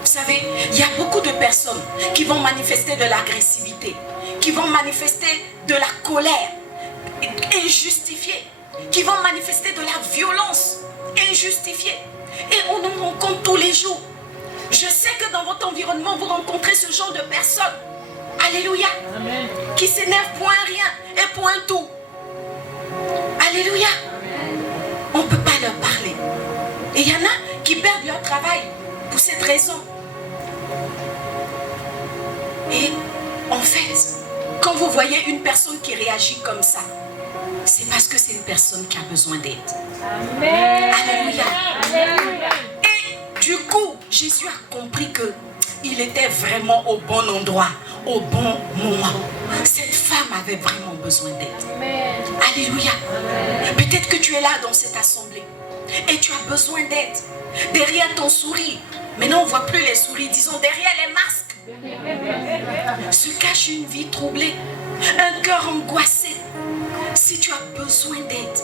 Vous savez, il y a beaucoup de personnes qui vont manifester de l'agressivité, qui vont manifester de la colère injustifiée, qui vont manifester de la violence injustifiée. Et on en rencontre tous les jours. Je sais que dans votre environnement, vous rencontrez ce genre de personnes. Alléluia. Amen. Qui s'énervent pour un rien et pour un tout. Alléluia. Amen. On ne peut pas leur parler. Et il y en a qui perdent leur travail pour cette raison. Et en fait, quand vous voyez une personne qui réagit comme ça, c'est parce que c'est une personne qui a besoin d'aide. Amen. Alléluia. Amen. Et du coup, Jésus a compris qu'il était vraiment au bon endroit, au bon moment. Cette femme avait vraiment besoin d'aide. Amen. Alléluia. Amen. Peut-être que tu es là dans cette assemblée et tu as besoin d'aide. Derrière ton sourire, maintenant on ne voit plus les sourires, disons derrière les masques, se cache une vie troublée, un cœur angoissé. Si tu as besoin d'aide,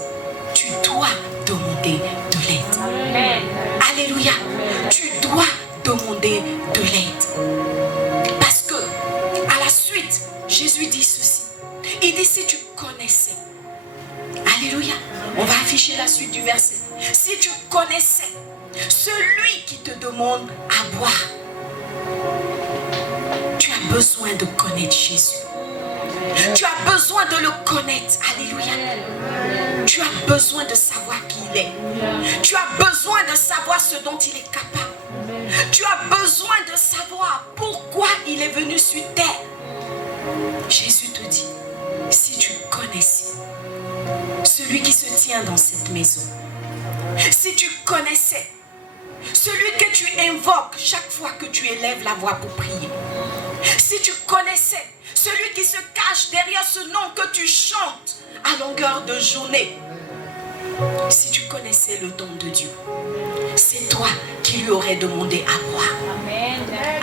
tu dois demander de l'aide. Amen. Alléluia. Amen. Tu dois demander de l'aide. Parce que, à la suite, Jésus dit ceci. Il dit, si tu connaissais. Alléluia. On va afficher la suite du verset. Si tu connaissais celui qui te demande à boire, tu as besoin de connaître Jésus. Tu as besoin de le connaître. Alléluia. Tu as besoin de savoir qui il est. Tu as besoin de savoir ce dont il est capable. Tu as besoin de savoir pourquoi il est venu sur terre. Jésus te dit, si tu connaissais celui qui se tient dans cette maison, si tu connaissais celui que tu invoques chaque fois que tu élèves la voix pour prier, si tu connaissais celui qui se cache derrière ce nom que tu chantes à longueur de journée, si tu connaissais le don de Dieu, c'est toi qui lui aurais demandé à boire. Amen.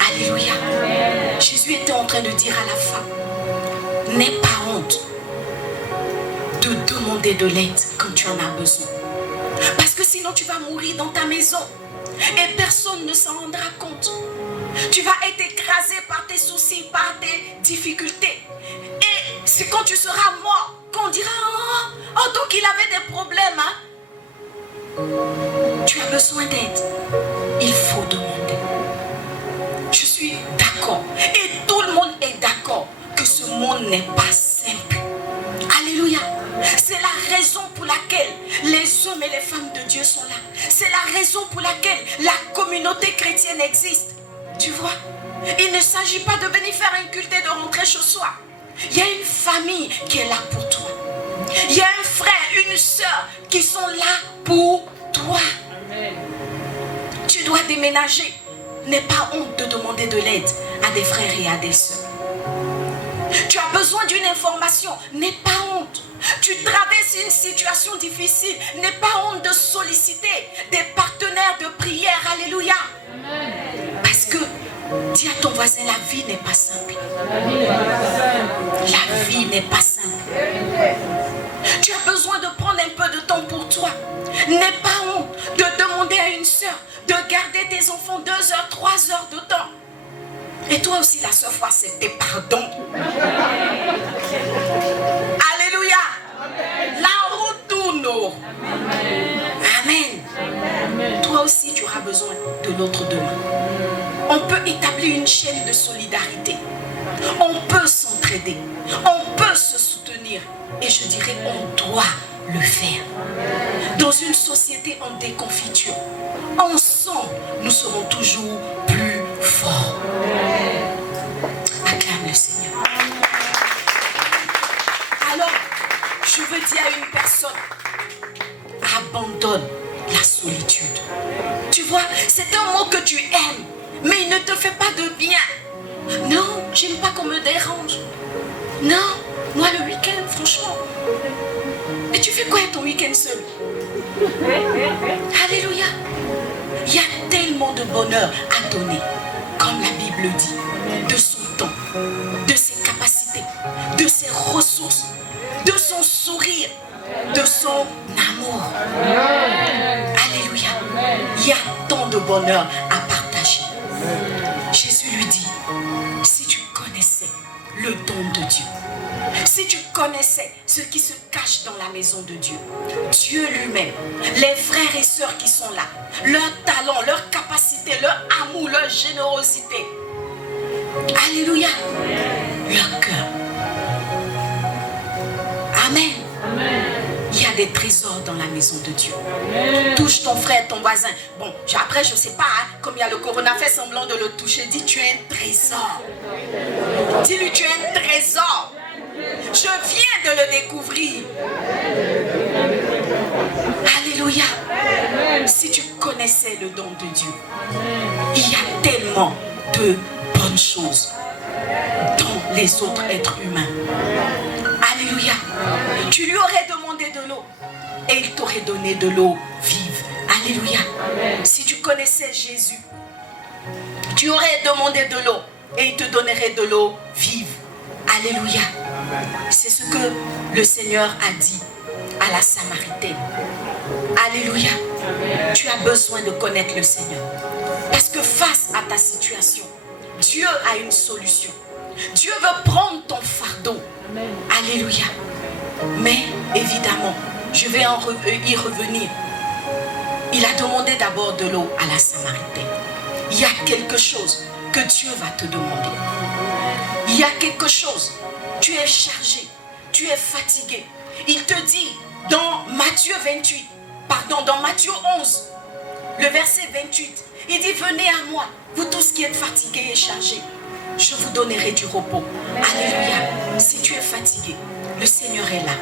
Alléluia. Amen. Jésus était en train de dire à la femme, n'aie pas honte de demander de l'aide quand tu en as besoin. Parce que sinon tu vas mourir dans ta maison et personne ne s'en rendra compte. Tu vas être écrasé par tes soucis, par tes difficultés. Et c'est quand tu seras mort qu'on dira, oh donc il avait des problèmes. Tu as besoin d'aide. Il faut demander. Je suis d'accord monde n'est pas simple. Alléluia. C'est la raison pour laquelle les hommes et les femmes de Dieu sont là. C'est la raison pour laquelle la communauté chrétienne existe. Tu vois, il ne s'agit pas de venir faire un culte et de rentrer chez soi. Il y a une famille qui est là pour toi. Il y a un frère, une soeur qui sont là pour toi. Amen. Tu dois déménager. N'aie pas honte de demander de l'aide à des frères et à des soeurs. Tu as besoin d'une information. N'aie pas honte. Tu traverses une situation difficile. N'aie pas honte de solliciter des partenaires de prière. Alléluia. Amen. Parce que, dis à ton voisin, la vie n'est pas simple. La vie n'est pas simple. La vie n'est pas simple. Tu as besoin de prendre un peu de temps pour toi. N'aie pas honte de demander à une soeur de garder tes enfants 2 heures, 3 heures de temps. Et toi aussi, la soeur, faut accepter pardon. Alléluia. La route tourne. Amen. Amen. Toi aussi, tu auras besoin de l'autre demain. On peut établir une chaîne de solidarité. On peut s'entraider. On peut se soutenir. Et je dirais, on doit le faire. Dans une société en déconfiture, ensemble, nous serons toujours plus forts. Acclame le Seigneur. Alors, je veux dire à une personne, abandonne la solitude. Tu vois, c'est un mot que tu aimes, mais il ne te fait pas de bien. Non, j'aime pas qu'on me dérange. Non, moi le week-end, franchement. Et tu fais quoi ton week-end seul? Alléluia. Il y a tellement de bonheur à donner, comme la Bible dit, de son temps, de ses capacités, de ses ressources, de son sourire, de son amour. Alléluia. Il y a tant de bonheur à partager. Jésus lui dit, si tu connaissais le don de Dieu, si tu connaissais ce qui se cache dans la maison de Dieu, Dieu lui-même, les frères et sœurs qui sont là, leur talent, leur capacité, leur amour, leur générosité, alléluia, leur cœur. Amen. Amen. Il y a des trésors dans la maison de Dieu. Amen. Touche ton frère, ton voisin. Bon, après, je ne sais pas, hein, comme il y a le corona, fais semblant de le toucher. Dis, tu es un trésor. Dis-lui, tu es un trésor. Je viens de le découvrir. Alléluia. Si tu connaissais le don de Dieu, il y a tellement de bonnes choses dans les autres êtres humains. Alléluia. Tu lui aurais demandé de l'eau et il t'aurait donné de l'eau vive. Alléluia. Si tu connaissais Jésus, tu aurais demandé de l'eau et il te donnerait de l'eau vive. Alléluia. C'est ce que le Seigneur a dit à la Samaritaine. Alléluia. Tu as besoin de connaître le Seigneur. Parce que face à ta situation, Dieu a une solution. Dieu veut prendre ton fardeau. Alléluia. Mais évidemment, je vais y revenir. Il a demandé d'abord de l'eau à la Samaritaine. Il y a quelque chose que Dieu va te demander. Il y a quelque chose. Tu es chargé. Tu es fatigué. Il te dit dans Matthieu 28, dans Matthieu 11, le verset 28, il dit, venez à moi, vous tous qui êtes fatigués et chargés, je vous donnerai du repos. Alléluia. Si tu es fatigué, le Seigneur est là.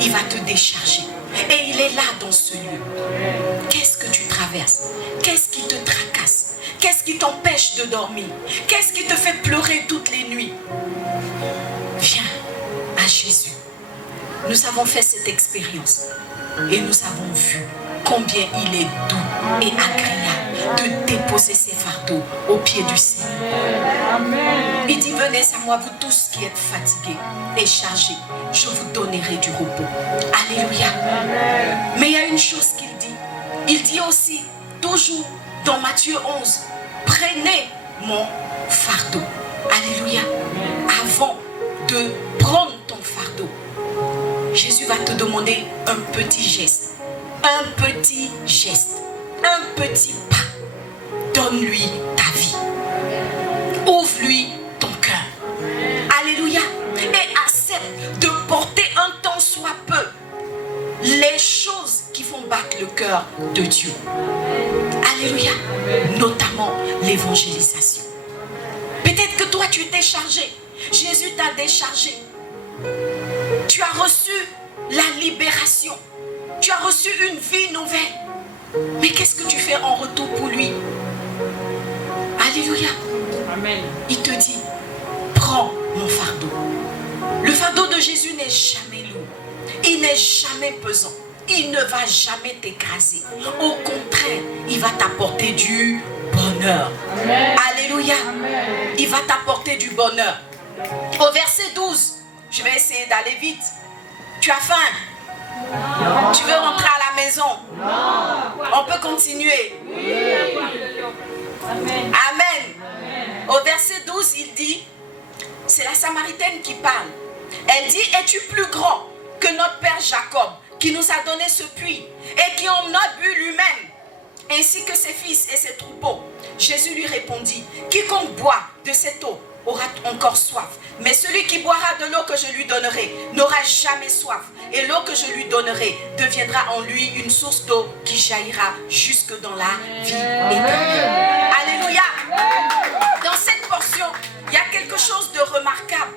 Il va te décharger. Et il est là dans ce lieu. Qu'est-ce que tu traverses? Qu'est-ce qui te tracasse? Qu'est-ce qui t'empêche de dormir? Qu'est-ce qui te fait pleurer toutes les nuits? Viens à Jésus. Nous avons fait cette expérience et nous avons vu combien il est doux et agréable de déposer ses fardeaux aux pieds du Seigneur. Il dit, venez à moi, vous tous qui êtes fatigués et chargés, je vous donnerai du repos. Alléluia. Mais il y a une chose qu'il dit. Il dit aussi, toujours dans Matthieu 11, prenez mon fardeau. Alléluia. Avant de prendre ton fardeau, Jésus va te demander un petit geste. Un petit geste. Un petit pas. Donne-lui ta vie. Ouvre-lui ton cœur. Alléluia. Et de Dieu. Alléluia. Notamment l'évangélisation. Peut-être que toi tu étais chargé. Jésus t'a déchargé. Tu as reçu la libération. Tu as reçu une vie nouvelle. Mais qu'est-ce que tu fais en retour pour lui? Alléluia. Amen. Il te dit, prends mon fardeau. Le fardeau de Jésus n'est jamais lourd. Il n'est jamais pesant. Il ne va jamais t'écraser. Au contraire, il va t'apporter du bonheur. Amen. Alléluia. Amen. Il va t'apporter du bonheur. Au verset 12, je vais essayer d'aller vite. Tu as faim? Non. Tu veux rentrer à la maison? Non. On peut continuer. Oui. Amen. Amen. Amen. Au verset 12, il dit, c'est la Samaritaine qui parle. Elle dit, es-tu plus grand que notre père Jacob, qui nous a donné ce puits et qui en a bu lui-même, ainsi que ses fils et ses troupeaux? Jésus lui répondit, quiconque boit de cette eau aura encore soif, mais celui qui boira de l'eau que je lui donnerai n'aura jamais soif, et l'eau que je lui donnerai deviendra en lui une source d'eau qui jaillira jusque dans la vie éternelle. Alléluia. Dans cette portion, il y a quelque chose de remarquable.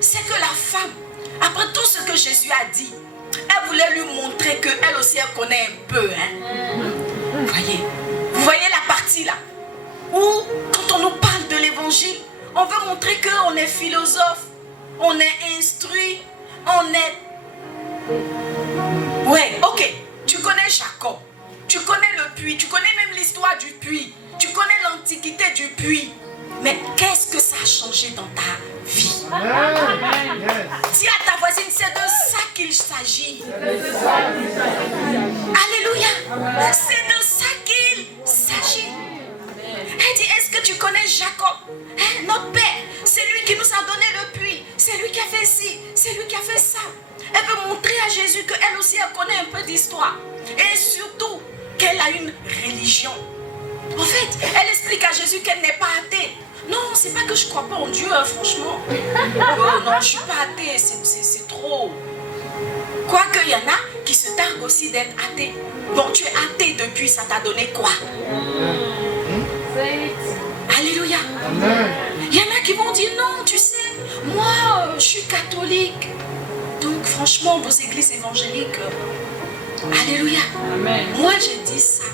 C'est que la femme, après tout ce que Jésus a dit, elle voulait lui montrer qu'elle aussi elle connaît un peu. Vous voyez la partie là où quand on nous parle de l'évangile, on veut montrer qu'on est philosophe, on est instruit, on est... Ouais, ok, tu connais Jacob, tu connais le puits, tu connais même l'histoire du puits, tu connais l'antiquité du puits. Mais qu'est-ce que ça a changé dans ta vie? Dis à ta voisine, c'est de ça qu'il s'agit. Alléluia. C'est de ça qu'il s'agit. Elle dit, est-ce que tu connais Jacob, notre père? C'est lui qui nous a donné le puits. C'est lui qui a fait ci, c'est lui qui a fait ça. Elle veut montrer à Jésus qu'elle aussi elle connaît un peu d'histoire. Et surtout, qu'elle a une religion. En fait, elle explique à Jésus qu'elle n'est pas athée. Non, c'est pas que je crois pas en Dieu, franchement. Non, je suis pas athée, c'est trop. Quoique, il y en a qui se targuent aussi d'être athée. Bon, tu es athée depuis, ça t'a donné quoi? Alléluia. Il y en a qui vont dire, non, tu sais, moi, je suis catholique. Donc, franchement, vos églises évangéliques, alléluia. Amen. Moi, j'ai dit ça.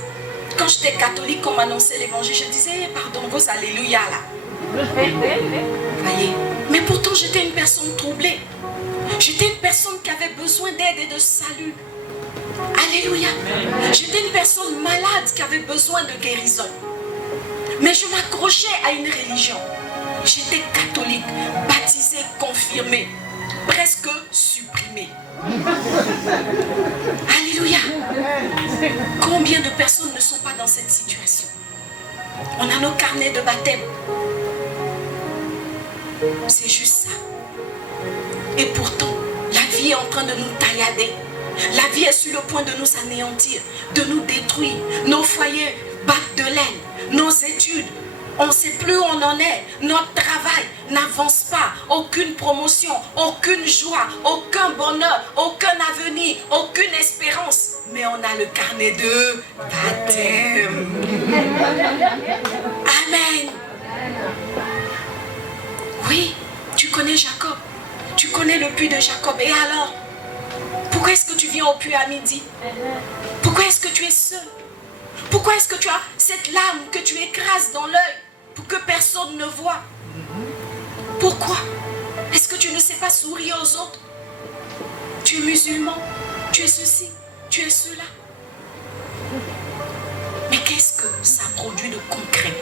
Quand j'étais catholique, on m'annonçait l'évangile, je disais, pardon, vos alléluia là. Voyez. Mais pourtant, j'étais une personne troublée. J'étais une personne qui avait besoin d'aide et de salut. Alléluia. J'étais une personne malade qui avait besoin de guérison. Mais je m'accrochais à une religion. J'étais catholique, baptisée, confirmée, presque supprimée. Alléluia. Combien de personnes ne sont pas dans cette situation? On a nos carnets de baptême. C'est juste ça. Et pourtant, la vie est en train de nous taillader. La vie est sur le point de nous anéantir, de nous détruire. Nos foyers battent de l'aile. Nos études, on ne sait plus où on en est. Notre travail n'avance pas. Aucune promotion, aucune joie, aucun bonheur, aucun avenir, aucune espérance. Mais on a le carnet de baptême. Amen. Oui, tu connais Jacob. Tu connais le puits de Jacob. Et alors? Pourquoi est-ce que tu viens au puits à midi? Pourquoi est-ce que tu es seul? Pourquoi est-ce que tu as cette larme que tu écrases dans l'œil pour que personne ne voit? Pourquoi? Est-ce que tu ne sais pas sourire aux autres? Tu es musulman, tu es ceci, tu es cela. Mais qu'est-ce que ça produit de concret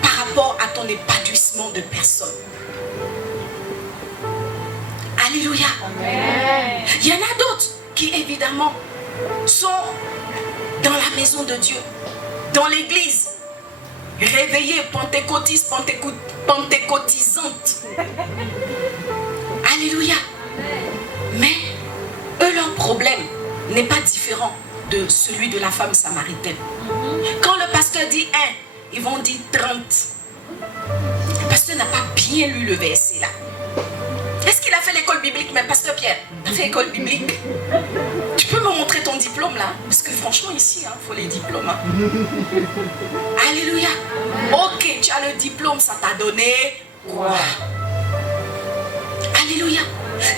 par rapport à ton épanouissement de personne? Alléluia. Amen. Il y en a d'autres qui évidemment sont dans la maison de Dieu, dans l'église, réveillée, pentecôtiste, pentecôtisante. Alléluia. Mais eux, leur problème n'est pas différent de celui de la femme samaritaine. Quand le pasteur dit 1, ils vont dire 30. Le pasteur n'a pas bien lu le verset là. Est-ce qu'il a fait l'école biblique? Mais pasteur Pierre, tu as fait l'école biblique? Tu peux me montrer ton diplôme là? Parce que franchement ici, il faut les diplômes. Hein. Alléluia. Ok, tu as le diplôme, ça t'a donné quoi? Alléluia.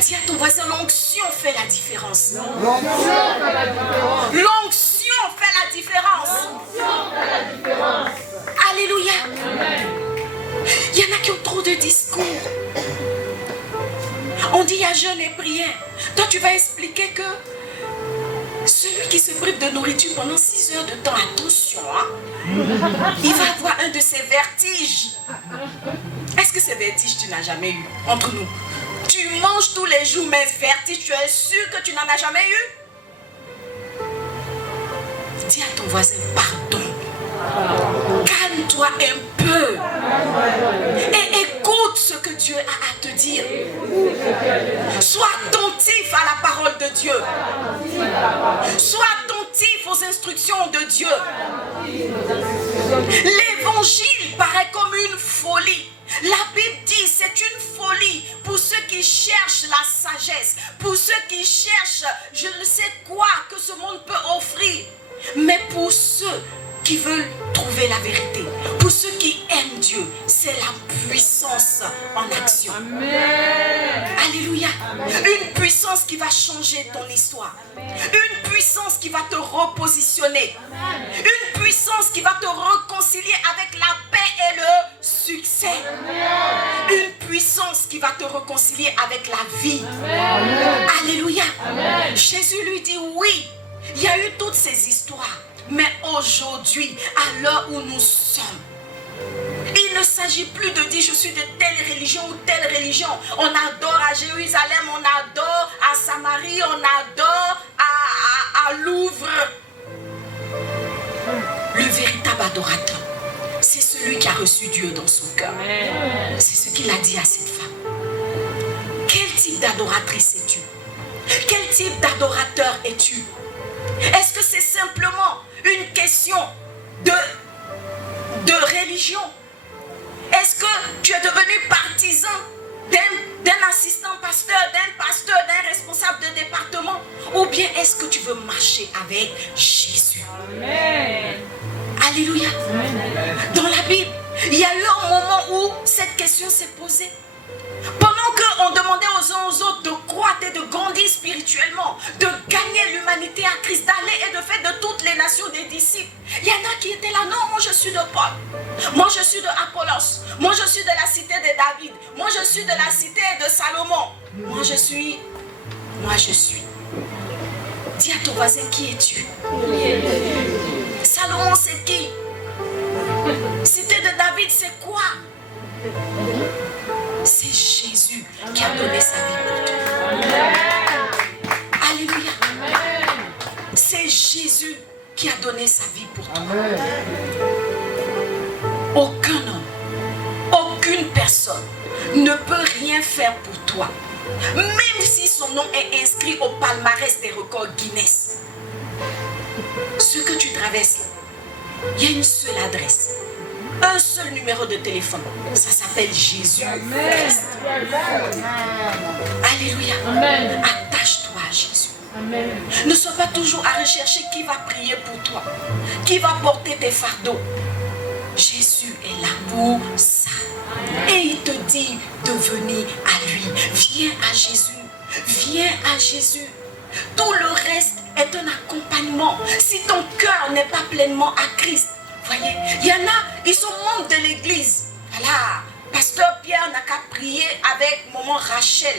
Dis à ton voisin, l'onction fait la différence. L'onction fait la différence. Alléluia. Il y en a qui ont trop de discours. On dit il y a jeûne et prière. Toi tu vas expliquer que celui qui se prive de nourriture pendant 6 heures de temps, attention, hein, il va avoir un de ces vertiges. Est-ce que ces vertiges tu n'as jamais eu entre nous? Tu manges tous les jours, mais vertiges, tu es sûr que tu n'en as jamais eu? Dis à ton voisin, pardon. Calme-toi un peu. Et écoute ce que Dieu a à te dire. Sois attentif à la parole de Dieu. Sois attentif aux instructions de Dieu. L'évangile paraît comme une folie. La Bible dit c'est une folie pour ceux qui cherchent la sagesse, pour ceux qui cherchent je ne sais quoi que ce monde peut offrir. Mais pour ceux qui veulent trouver la vérité, pour ceux qui aiment Dieu, c'est la puissance en action. Amen. Alléluia. Une puissance qui va changer ton histoire. Une puissance qui va te repositionner. Une puissance qui va te réconcilier avec la paix et le succès. Une puissance qui va te réconcilier avec la vie. Alléluia. Jésus lui dit oui. Il y a eu toutes ces histoires. Mais aujourd'hui, à l'heure où nous sommes, il ne s'agit plus de dire je suis de telle religion ou telle religion. On adore à Jérusalem, on adore à Samarie, on adore à Louvre. Le véritable adorateur, c'est celui qui a reçu Dieu dans son cœur. C'est ce qu'il a dit à cette femme. Quel type d'adoratrice es-tu? Quel type d'adorateur es-tu? Est-ce que c'est simplement une question de religion? Est-ce que tu es devenu partisan d'un assistant pasteur, d'un responsable de département? Ou bien est-ce que tu veux marcher avec Jésus? Amen. Alléluia. Amen. Dans la Bible, il y a eu un moment où cette question s'est posée. Pendant qu'on demandait aux uns aux autres de croître et de grandir spirituellement, de gagner l'humanité à Christ, d'aller et de faire de toutes les nations des disciples, il y en a qui étaient là, non, moi je suis de Paul, moi je suis de Apollos, moi je suis de la cité de David, moi je suis de la cité de Salomon, moi je suis. Dis à ton voisin, qui es-tu? Salomon c'est qui? Cité de David c'est quoi? C'est Jésus qui a donné sa vie pour toi. Alléluia. C'est Jésus qui a donné sa vie pour toi. Aucun homme, aucune personne ne peut rien faire pour toi. Même si son nom est inscrit au palmarès des records Guinness. Ce que tu traverses, il y a une seule adresse. Un seul numéro de téléphone. Ça s'appelle Jésus Christ. Alléluia. Amen. Attache-toi à Jésus. Amen. Ne sois pas toujours à rechercher qui va prier pour toi, qui va porter tes fardeaux. Jésus est là pour ça. Et il te dit de venir à lui. Viens à Jésus. Viens à Jésus. Tout le reste est un accompagnement. Si ton cœur n'est pas pleinement à Christ, voyez, il y en a, ils sont membres de l'église. Voilà, pasteur Pierre n'a qu'à prier avec maman Rachel.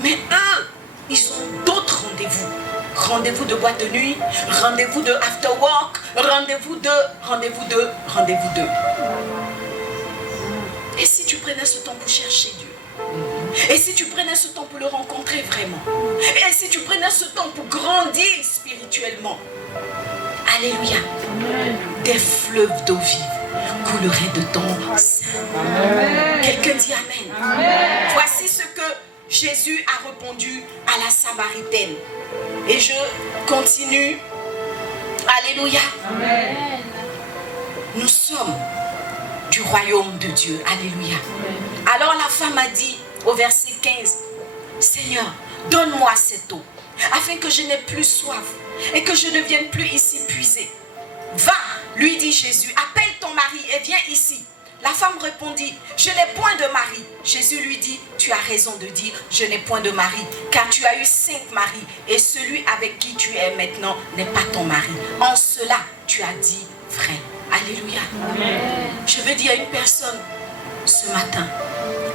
Mais eux, ils ont d'autres rendez-vous. Rendez-vous de boîte de nuit, rendez-vous de after work, rendez-vous de. Et si tu prenais ce temps pour chercher Dieu? Et si tu prenais ce temps pour le rencontrer vraiment? Et si tu prenais ce temps pour grandir spirituellement? Alléluia. Amen. Des fleuves d'eau vive couleraient de ton sein. Quelqu'un dit Amen. Amen. Voici ce que Jésus a répondu à la Samaritaine. Et je continue. Alléluia. Amen. Nous sommes du royaume de Dieu. Alléluia. Amen. Alors la femme a dit, au verset 15. Seigneur, donne-moi cette eau, afin que je n'ai plus soif et que je ne vienne plus ici puiser. Va, lui dit Jésus, appelle ton mari et viens ici. La femme répondit, je n'ai point de mari. Jésus lui dit, tu as raison de dire, je n'ai point de mari, car tu as eu 5 maris, et celui avec qui tu es maintenant n'est pas ton mari. En cela, tu as dit vrai. Alléluia. Amen. Je veux dire à une personne ce matin,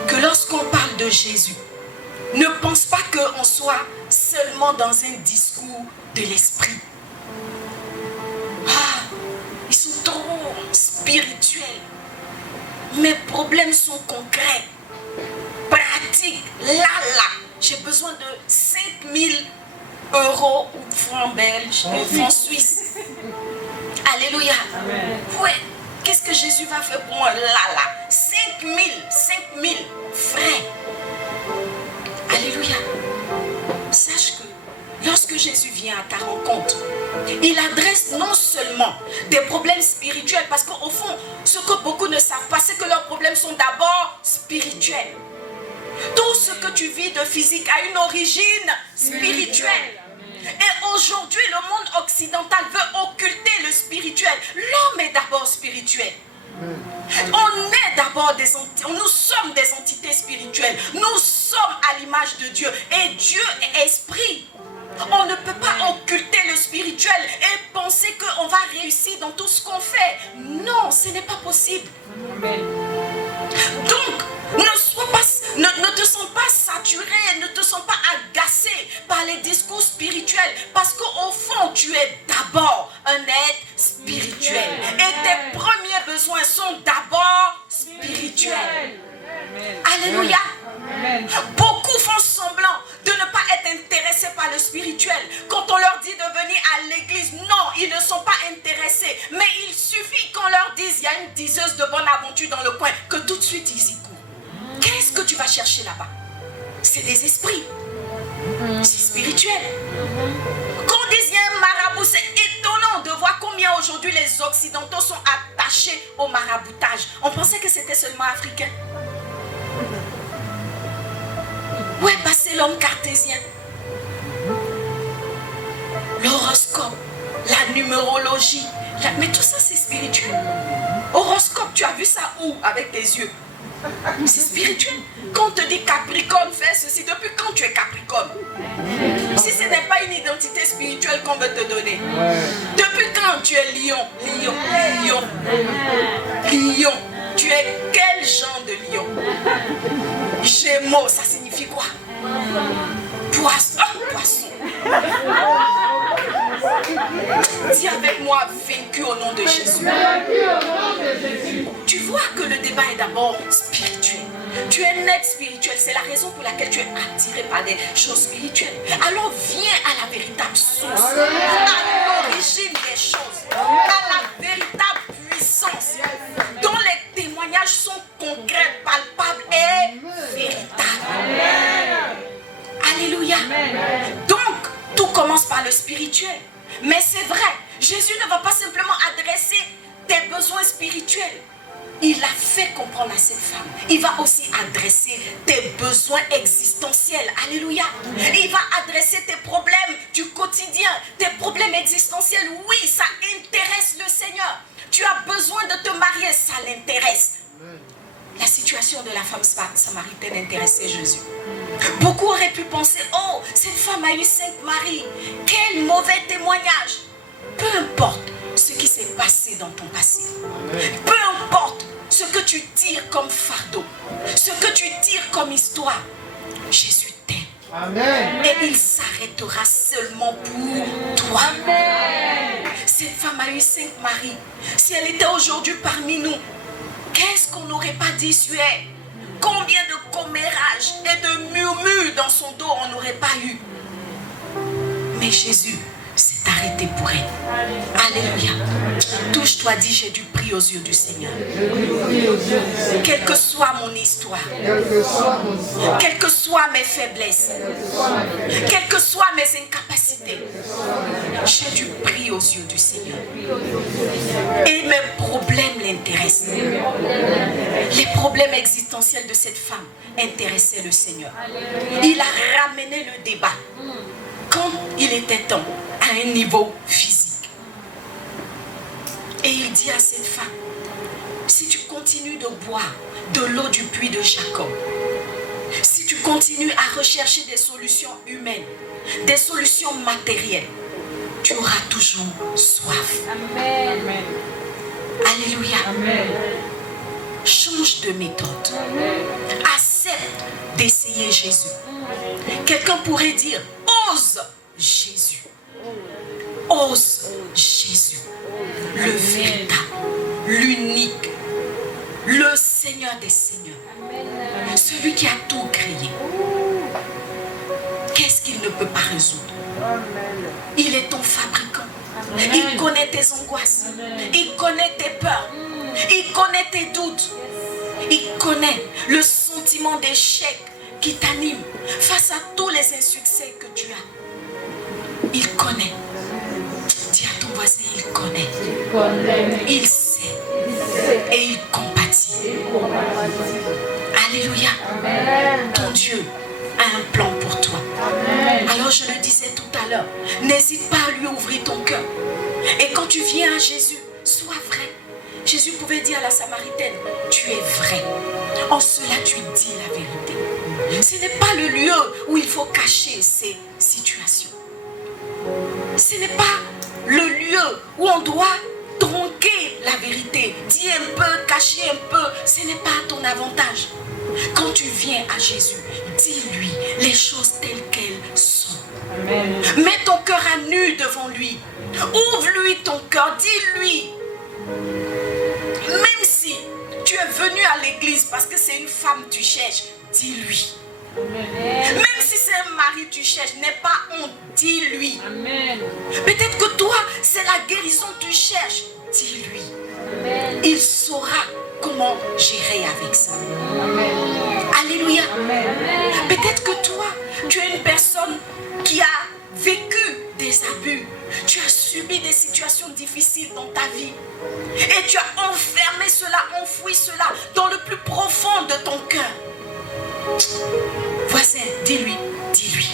que lorsqu'on parle de Jésus, ne pense pas qu'on soit seulement dans un discours de l'esprit. Ah, ils sont trop spirituels. Mes problèmes sont concrets, pratiques. Là, j'ai besoin de 5 000 € ou francs belges, francs suisses. Alléluia. Amen. Ouais. Qu'est-ce que Jésus va faire pour moi? Là. 5 000 frais. Alléluia. Sache que lorsque Jésus vient à ta rencontre, il adresse non seulement des problèmes spirituels, parce qu'au fond, ce que beaucoup ne savent pas, c'est que leurs problèmes sont d'abord spirituels. Tout ce que tu vis de physique a une origine spirituelle. Et aujourd'hui, le monde occidental veut occulter le spirituel. L'homme est d'abord spirituel. On est d'abord nous sommes des entités spirituelles. Nous sommes à l'image de Dieu. Et Dieu est esprit. On ne peut pas occulter le spirituel et penser qu'on va réussir dans tout ce qu'on fait. Non, ce n'est pas possible. Amen. Donc, ne te sens pas saturé, ne te sens pas agacé par les discours spirituels, parce qu'au fond, tu es d'abord un être spirituel. Et tes premiers besoins sont d'abord spirituels. Alléluia. Amen. Beaucoup font semblant de ne pas être intéressés par le spirituel. Quand on leur dit de venir à l'église, non, ils ne sont pas intéressés. Mais il suffit qu'on leur dise, il y a une diseuse de bonne aventure dans le coin, que tout de suite ils y courent. Qu'est-ce que tu vas chercher là-bas? C'est des esprits. C'est spirituel. Quand on dit il y a un marabout, c'est étonnant de voir combien aujourd'hui les Occidentaux sont attachés au maraboutage. On pensait que c'était seulement africain. Où est passé l'homme cartésien? L'horoscope, la numérologie. Mais tout ça, c'est spirituel. Horoscope, tu as vu ça où avec tes yeux? C'est spirituel. Quand on te dit Capricorne, fais ceci, depuis quand tu es Capricorne? Si ce n'est pas une identité spirituelle qu'on veut te donner. Depuis quand tu es Lion? Lion. Tu es quel genre de lion? Gémeaux, ça signifie quoi? Poisson. Poisson. Dis avec moi, vaincu au nom de Jésus. Tu vois que le débat est d'abord spirituel. Tu es un être spirituel, c'est la raison pour laquelle tu es attiré par des choses spirituelles. Alors viens à la véritable source, à l'origine des choses, à la véritable puissance, dont les témoignages sont concrets, palpables et véritables. Alléluia. Donc, tout commence par le spirituel. Mais c'est vrai, Jésus ne va pas simplement adresser tes besoins spirituels. Il a fait comprendre à cette femme. Il va aussi adresser tes besoins existentiels. Alléluia. Il va adresser tes problèmes du quotidien, tes problèmes existentiels. Oui, ça intéresse le Seigneur. Tu as besoin de te marier, ça l'intéresse. La situation de la femme samaritaine intéressait Jésus. Beaucoup auraient pu penser, oh, cette femme a eu 5 maris. Quel mauvais témoignage. Peu importe ce qui s'est passé dans ton passé. Peu importe ce que tu tires comme fardeau, ce que tu tires comme histoire, Jésus t'aime. Amen. Et il s'arrêtera seulement pour toi. Amen. Cette femme a eu 5 maris. Si elle était aujourd'hui parmi nous, qu'est-ce qu'on n'aurait pas dit sur elle? Combien de commérages et de murmures dans son dos on n'aurait pas eu? Mais Jésus s'est arrêté pour elle. Alléluia. Touche-toi, dis, j'ai du prix aux yeux du Seigneur. Quelle que soit mon histoire, quelles que soient mes faiblesses, quelles que soient mes incapacités, capacité. J'ai du prix aux yeux du Seigneur. Et mes problèmes l'intéressent. Les problèmes existentiels de cette femme intéressaient le Seigneur. Il a ramené le débat quand il était temps à un niveau physique. Et il dit à cette femme, si tu continues de boire de l'eau du puits de Jacob, si tu continues à rechercher des solutions humaines, des solutions matérielles, tu auras toujours soif. Amen. Alléluia. Amen. Change de méthode. Accepte d'essayer Jésus. Quelqu'un pourrait dire, ose Jésus. Ose Jésus. Le véritable, l'unique, le Seigneur des Seigneurs. Celui qui a tout créé. Qu'est-ce qu'il ne peut pas résoudre? Il est ton fabricant. Il connaît tes angoisses. Il connaît tes peurs. Il connaît tes doutes. Il connaît le sentiment d'échec qui t'anime face à tous les insuccès que tu as. Il connaît. Dis à ton voisin, il connaît. Il sait. Et il compatit. Alléluia. Ton Dieu a un plan pour toi. Alors je le disais tout à l'heure, n'hésite pas à lui ouvrir ton cœur. Et quand tu viens à Jésus, sois vrai. Jésus pouvait dire à la Samaritaine, tu es vrai. En cela tu dis la vérité. Ce n'est pas le lieu où il faut cacher ces situations. Ce n'est pas le lieu où on doit tronquer la vérité, dire un peu, cacher un peu. Ce n'est pas à ton avantage. Quand tu viens à Jésus, dis-lui les choses telles qu'elles sont. Amen. Mets ton cœur à nu devant lui. Ouvre-lui ton cœur. Dis-lui. Même si tu es venu à l'église parce que c'est une femme que tu cherches, dis-lui. Même si c'est un mari que tu cherches, n'aie pas honte. Dis-lui. Peut-être que toi, c'est la guérison que tu cherches. Dis-lui. Il saura comment gérer avec ça. Alléluia. Peut-être que toi, tu es une personne qui a vécu des abus. Tu as subi des situations difficiles dans ta vie. Et tu as enfermé cela, enfoui cela dans le plus profond de ton cœur. Voisin, dis-lui, dis-lui.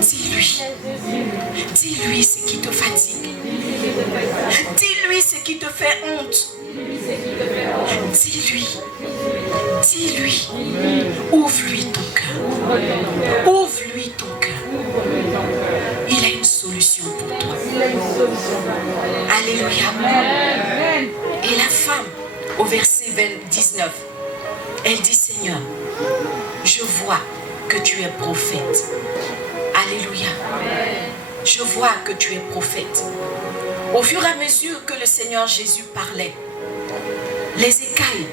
Dis-lui. Dis-lui ce qui te fatigue. Dis-lui ce qui te fait honte. Dis-lui. Dis-lui. Ouvre-lui ton cœur. Ouvre-lui ton cœur. Il a une solution pour toi. Alléluia. Et la femme, au verset 19, elle dit, Seigneur, je vois que tu es prophète. Alléluia. Je vois que tu es prophète. Au fur et à mesure que le Seigneur Jésus parlait, les écailles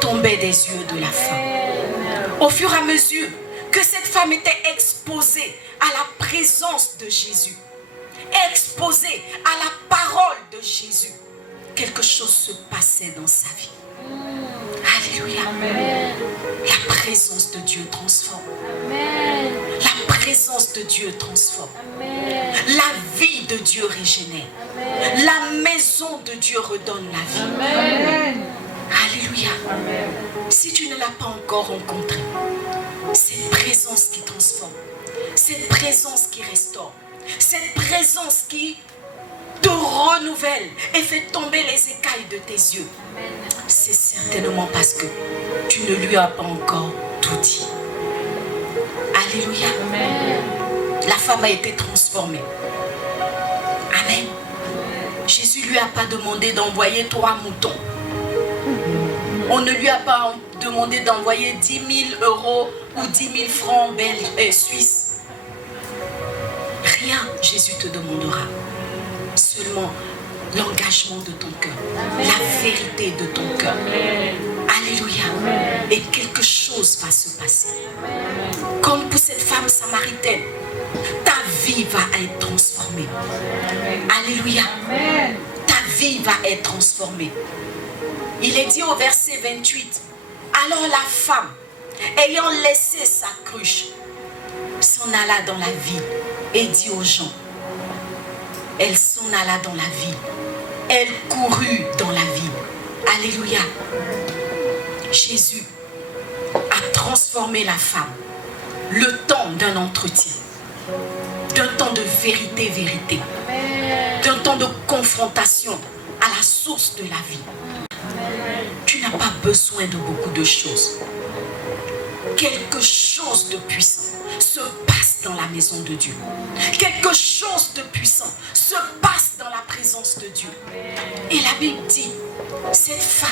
tombaient des yeux de la femme. Au fur et à mesure que cette femme était exposée à la présence de Jésus, exposée à la parole de Jésus, quelque chose se passait dans sa vie. Alléluia. Amen. La présence de Dieu transforme. Amen. La présence de Dieu transforme. Amen. La vie de Dieu régénère. Amen. La maison de Dieu redonne la vie. Amen. Alléluia. Amen. Si tu ne l'as pas encore rencontré, cette présence qui transforme, cette présence qui restaure, cette présence qui te renouvelle et fait tomber les écailles de tes yeux, c'est certainement parce que tu ne lui as pas encore tout dit. Alléluia. Amen. La femme a été transformée. Amen. Jésus ne lui a pas demandé d'envoyer 3 moutons. On ne lui a pas demandé d'envoyer 10 000 euros ou 10 000 francs suisses. Rien, Jésus te demandera. Seulement l'engagement de ton cœur, la vérité de ton cœur. Alléluia. Et quelque chose va se passer. Comme pour cette femme samaritaine, ta vie va être transformée. Alléluia. Ta vie va être transformée. Il est dit au verset 28, alors la femme, ayant laissé sa cruche, s'en alla dans la ville et dit aux gens. Elle s'en alla dans la ville. Elle courut dans la ville. Alléluia. Jésus a transformé la femme. Le temps d'un entretien. D'un temps de vérité. D'un temps de confrontation à la source de la vie. Tu n'as pas besoin de beaucoup de choses. Quelque chose de puissant se passe dans la maison de Dieu. Quelque chose de puissant se passe dans la présence de Dieu. Et la Bible dit, cette femme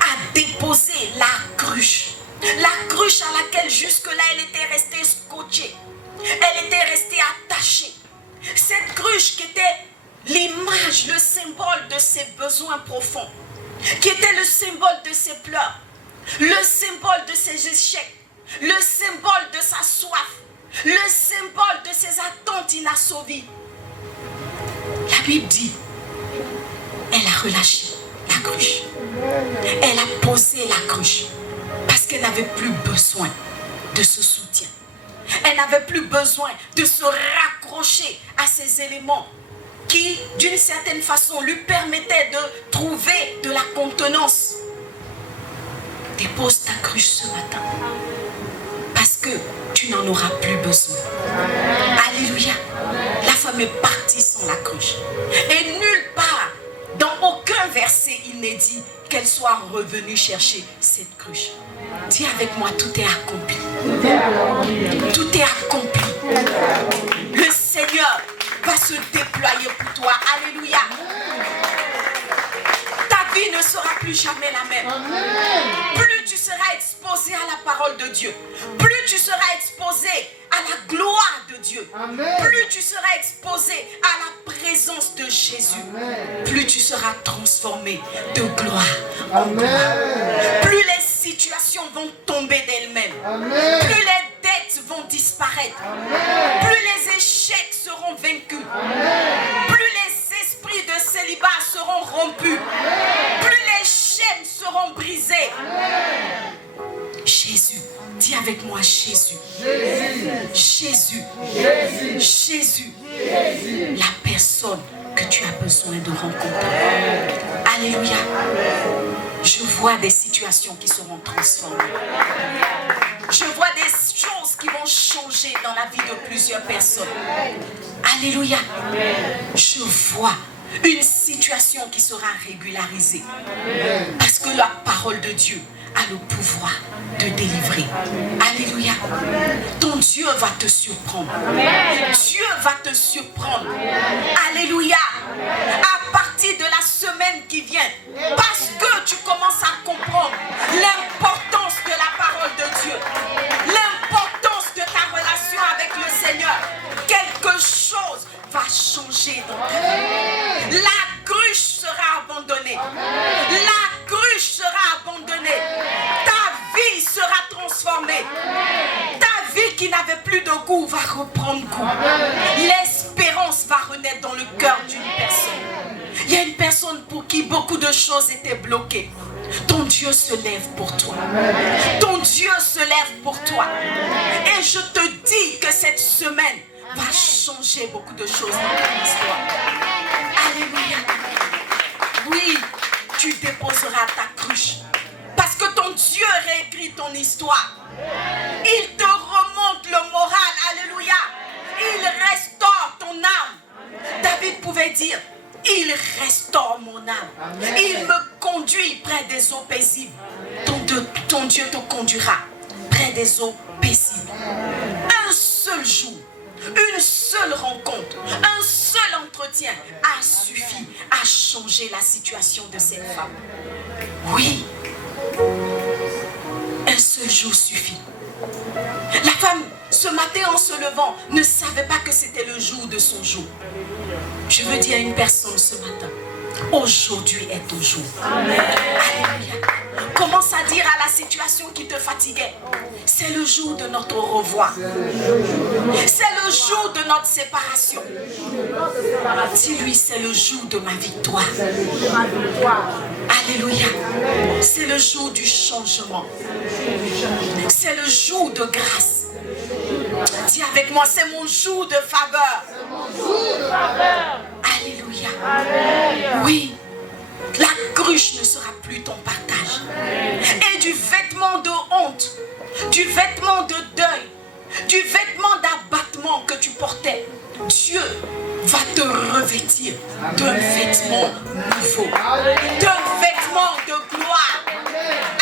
a déposé la cruche. La cruche à laquelle jusque-là elle était restée scotchée. Elle était restée attachée. Cette cruche qui était l'image, le symbole de ses besoins profonds. Qui était le symbole de ses pleurs. Le symbole de ses échecs. Le symbole de sa soif. Le symbole de ses attentes inassouvies. La Bible dit, elle a relâché la cruche. Elle a posé la cruche. Parce qu'elle n'avait plus besoin de ce soutien. Elle n'avait plus besoin de se raccrocher à ces éléments qui, d'une certaine façon, lui permettaient de trouver de la contenance. Dépose ta cruche ce matin. Parce que tu n'en auras plus besoin. Alléluia. La femme est partie sans la cruche. Et nulle part, dans aucun verset, il n'est dit qu'elle soit revenue chercher cette cruche. Dis avec moi, tout est accompli. Tout est accompli. Le Seigneur va se déployer pour toi. Alléluia. Ta vie ne sera plus jamais la même. Plus tu seras exposé à la parole de Dieu, plus tu seras exposé à la gloire de Dieu, plus tu seras exposé à la présence de Jésus, plus tu seras transformé de gloire en gloire. Plus les situations vont tomber d'elles-mêmes, plus les dettes vont disparaître, plus les échecs seront vaincus, plus les esprits de célibat seront rompus, plus les chaînes seront brisées. Jésus, dis avec moi Jésus. Jésus. Jésus. La personne que tu as besoin de rencontrer. Alléluia. Je vois des situations qui seront transformées. Je vois des choses qui vont changer dans la vie de plusieurs personnes. Alléluia. Je vois une situation qui sera régularisée. Parce que la parole de Dieu a le pouvoir de délivrer. Alléluia. Ton Dieu va te surprendre. Dieu va te surprendre. Alléluia. À partir de la semaine qui vient, parce que tu commences à comprendre l'importance de la parole de Dieu, l'importance de ta relation avec le Seigneur, quelque chose va changer dans ta vie. La cruche sera abandonnée. La cruche sera abandonnée. Ta vie sera transformée. Ta vie qui n'avait plus de goût va reprendre goût. L'espérance va renaître dans le cœur d'une personne. Il y a une personne pour qui beaucoup de choses étaient bloquées. Ton Dieu se lève pour toi. Ton Dieu se lève pour toi. Et je te dis que cette semaine va changer beaucoup de choses dans ton histoire. Alléluia. Oui, tu déposeras ta cruche. Parce que ton Dieu réécrit ton histoire. Il te remonte le moral. Alléluia. Il restaure ton âme. David pouvait dire, il restaure mon âme. Il me conduit près des eaux paisibles. Ton Dieu te conduira près des eaux paisibles. Un seul jour, une seule rencontre, un seul entretien a suffi à changer la situation de cette femme. Oui, un seul jour suffit. La femme, ce matin en se levant, ne savait pas que c'était le jour de son jour. Je veux dire à une personne ce matin, aujourd'hui est ton jour. Alléluia. Commence à dire à la situation qui te fatiguait, c'est le jour de notre revoir. C'est le jour de notre séparation. Dis-lui, c'est le jour de ma victoire. Alléluia. C'est le jour du changement. C'est le jour de grâce. Dis avec moi, c'est mon jour de faveur. Alléluia. Oui, la cruche ne sera plus ton partage. Et du vêtement de honte, du vêtement de deuil, du vêtement d'abattement que tu portais, Dieu va te revêtir d'un vêtement nouveau, d'un vêtement de gloire.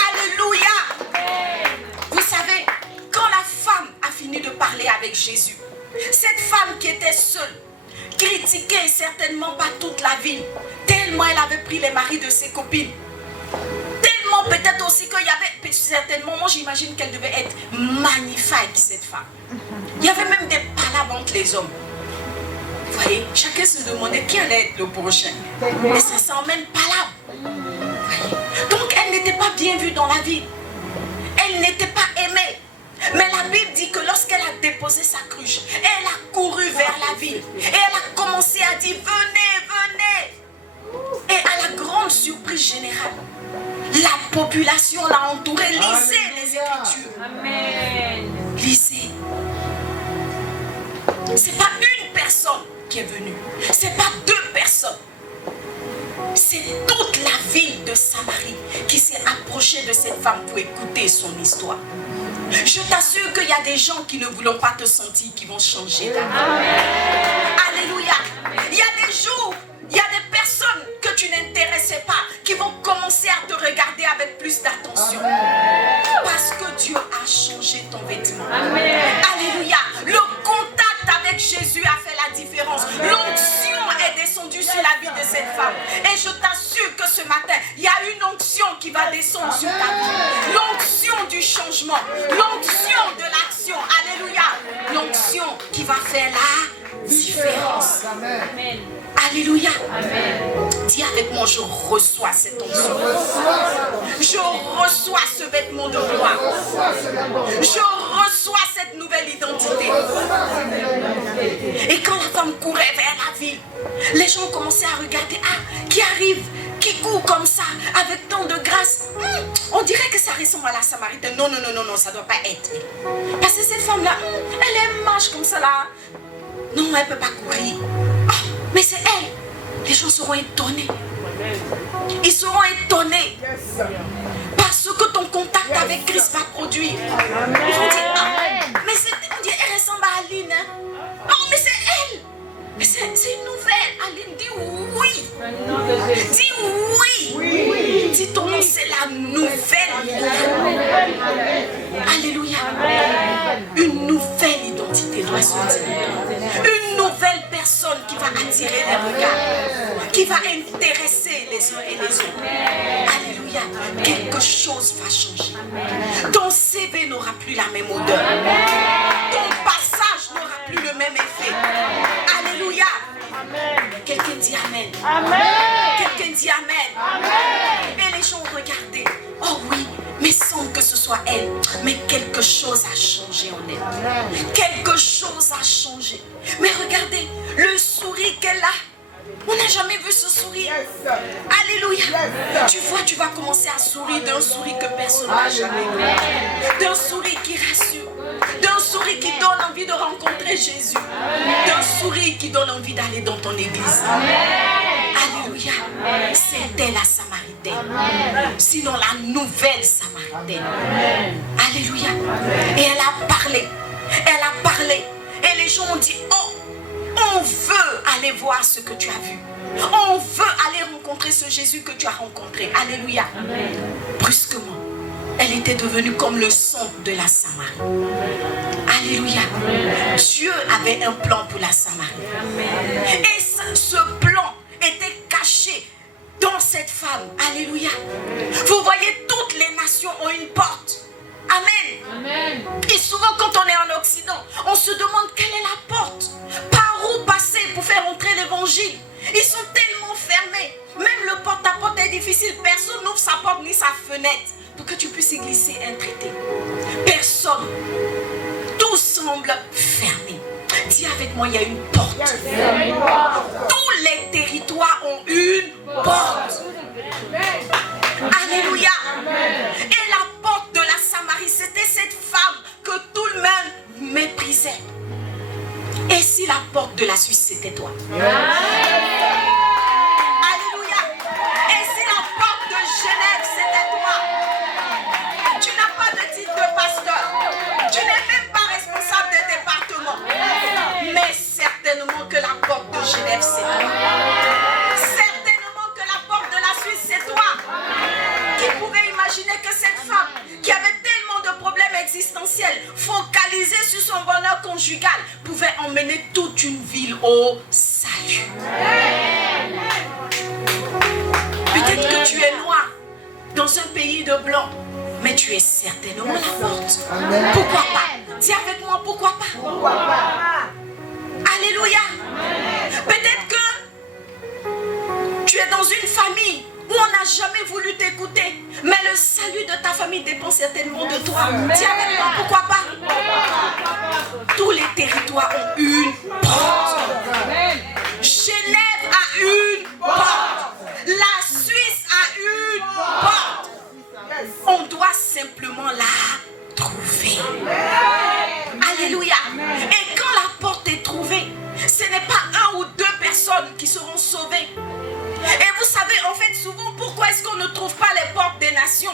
Alléluia. Vous savez, quand la femme a fini de parler avec Jésus, cette femme qui était seule, critiquée certainement par toute la ville, tellement elle avait pris les maris de ses copines, tellement peut-être aussi qu'il y avait, certainement, moi j'imagine qu'elle devait être magnifique cette femme. Il y avait même des palabres entre les hommes. Vous voyez, chacun se demandait qui allait être le prochain. Et ça s'emmène palabre. Donc elle n'était pas bien vue dans la ville. Elle n'était pas aimée. Mais la Bible dit que lorsqu'elle a déposé sa cruche, elle a couru vers la ville. Et elle a commencé à dire, venez, venez. Et à la grande surprise générale, la population l'a entourée. Lisez les Écritures. Amen. Lisez. C'est pas une personne qui est venue. C'est pas deux personnes. C'est toute la ville de Samarie qui s'est approchée de cette femme pour écouter son histoire. Je t'assure qu'il y a des gens qui ne voulont pas te sentir, qui vont changer ta vie. Alléluia. Il y a des jours, il y a des personnes que tu n'intéressais pas, qui vont commencer à te regarder avec plus d'attention. Parce que Dieu a changé ton vêtement. Alléluia. Le contact avec Jésus a fait la différence. L'onction est descendue sur la vie de cette femme. Et je t'assure que ce matin, il y a une onction qui va descendre sur ta vie. L'onction du changement. L'onction de l'action. Alléluia. L'onction qui va faire la différence. Amen. Alléluia. Amen. Dis avec moi, je reçois cette onction. Je reçois ce vêtement de gloire. Je reçois cette nouvelle identité. Et quand la femme courait vers la ville, les gens commençaient à regarder. Ah, qui arrive, qui court comme ça, avec tant de grâce. On dirait que ça ressemble à la Samaritaine. Non, non, non, non, non, ça ne doit pas être. Parce que cette femme-là, elle est marche comme ça là. Non, elle ne peut pas courir. Ah, mais c'est elle. Les gens seront étonnés. Ils seront étonnés. Parce que ton contact avec Christ va produire. Ils vont dire, ah, mais on dit, elle ressemble à Aline. Hein? Oh, mais c'est elle. Mais c'est une nouvelle. Aline, dis oui. Dis oui. Oui. Dis ton nom, c'est la nouvelle. Alléluia. Une nouvelle identité doit sortir. Une nouvelle personne qui va attirer les regards, qui va intéresser les uns et les autres. Alléluia. Quelque chose va changer. Ton CV n'aura plus la même odeur. Ton passage n'aura plus le même effet. Alléluia. Quelqu'un dit Amen. Quelqu'un dit Amen. Et les gens ont regardé. Oh oui, mais sans que ce soit elle. Mais quelque chose a changé en elle. Quelque chose a changé. Mais regardez, le sourire qu'elle a. On n'a jamais vu ce sourire. Alléluia. Tu vois, tu vas commencer à sourire d'un sourire que personne n'a jamais vu. D'un sourire qui rassure. D'un sourire qui donne envie de rencontrer Jésus. D'un sourire qui donne envie d'aller dans ton église. Alléluia. C'était la Samaritaine. Sinon la nouvelle Samaritaine. Alléluia. Et elle a parlé. Elle a parlé. Et les gens ont dit, oh, on veut aller voir ce que tu as vu. On veut aller rencontrer ce Jésus que tu as rencontré. Alléluia. Brusquement, elle était devenue comme le son de la Samarie. Alléluia. Dieu avait un plan pour la Samarie. Et ce plan était caché dans cette femme. Alléluia. Vous voyez, toutes les nations ont une porte. Amen. Et souvent quand on est en Occident, on se demande quelle est la porte. Par où passer pour faire entrer l'évangile. Ils sont tellement fermés. Même le porte-à-porte est difficile. Personne n'ouvre sa porte ni sa fenêtre pour que tu puisses y glisser un traité. Personne. Tout semble fermé. Dis avec moi, il y a une porte. Tous les territoires ont une porte. Alléluia. Et la porte de la Samarie, c'était cette femme que tout le monde méprisait. porte de la Suisse, c'était toi. Alléluia. Et si la porte de Genève, c'était toi, tu n'as pas de titre de pasteur. Tu n'es même pas responsable de département. Mais certainement que la porte de Genève, c'est toi. Certainement que la porte de la Suisse, c'est toi. Qui pouvait imaginer que cette femme, qui avait tellement de problèmes existentiels, focalisée sur son bonheur conjugal, pouvait emmener toute une ville au salut. Peut-être que tu es noir dans un pays de blancs, mais tu es certainement la porte. Pourquoi pas? Dis avec moi, pourquoi pas? Alléluia. Peut-être que tu es dans une famille où on n'a jamais voulu t'écouter, mais le salut de ta famille dépend certainement de toi. Dis avec moi, pourquoi pas? Tous les territoires ont une porte. Genève a une porte. La Suisse a une porte. On doit simplement la trouver. Alléluia. Et quand la porte est trouvée, ce n'est pas un ou deux personnes qui seront sauvées. Et vous savez, en fait, souvent, pourquoi est-ce qu'on ne trouve pas les portes des nations?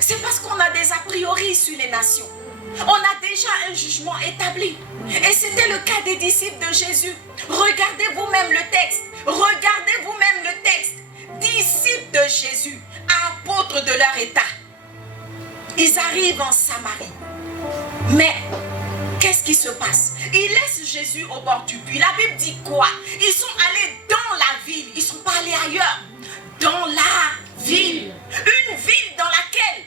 C'est parce qu'on a des a priori sur les nations. On a déjà un jugement établi. Et c'était le cas des disciples de Jésus. Regardez vous-même le texte. Regardez vous-même le texte. Disciples de Jésus, apôtres de leur état. Ils arrivent en Samarie. Mais qu'est-ce qui se passe? Ils laissent Jésus au bord du puits. La Bible dit quoi? Ils sont allés dans la ville. Ils ne sont pas allés ailleurs. Dans la ville. Une ville dans laquelle,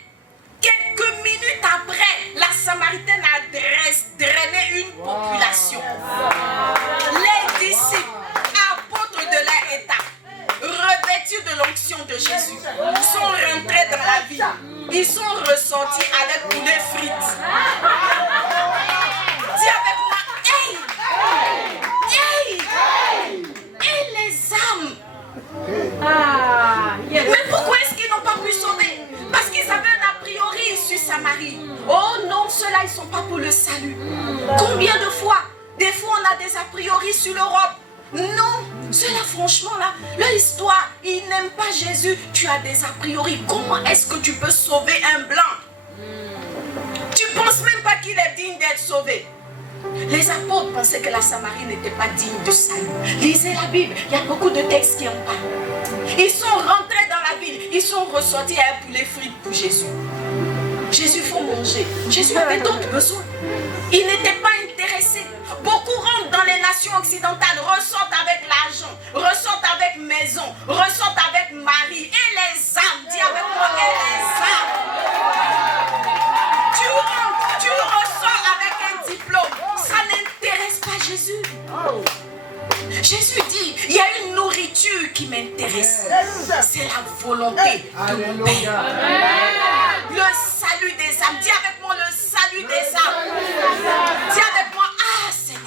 quelques minutes après, la Samaritaine a drainé une population. Les disciples, apôtres de leur état, revêtus de l'onction de Jésus, sont rentrés dans la ville. Ils sont ressortis avec poulet frites. Dis avec moi, hey! Hey! Et les âmes. Mais pourquoi est-ce qu'ils n'ont pas pu sauver? Parce qu'ils avaient un a priori sur Samarie. Oh non, ceux-là, ils ne sont pas pour le salut. Combien de fois? Des fois, on a des a priori sur l'Europe. Non, ceux-là, franchement, là, leur histoire, ils n'aiment pas Jésus. Tu as des a priori. Comment est-ce que tu peux sauver un blanc? Tu ne penses même pas qu'il est digne d'être sauvé. Les apôtres pensaient que la Samarie n'était pas digne de salut. Lisez la Bible, il y a beaucoup de textes qui en parlent. Ils sont rentrés dans la ville, ils sont ressortis à un poulet frites pour Jésus. Jésus, il faut manger. Jésus avait d'autres besoins. Il n'était pas intéressé. Beaucoup rentrent dans les nations occidentales, ressortent avec l'argent, ressortent avec maison, ressortent avec mari. Et les âmes, dis avec moi, et les âmes. Tu rentres, tu ressors avec un diplôme. Ça n'intéresse pas Jésus. Jésus dit, il y a une nourriture qui m'intéresse. C'est la volonté de mon Père. Le salut des âmes. Dis avec moi le salut des âmes. Dis avec moi, ah Seigneur.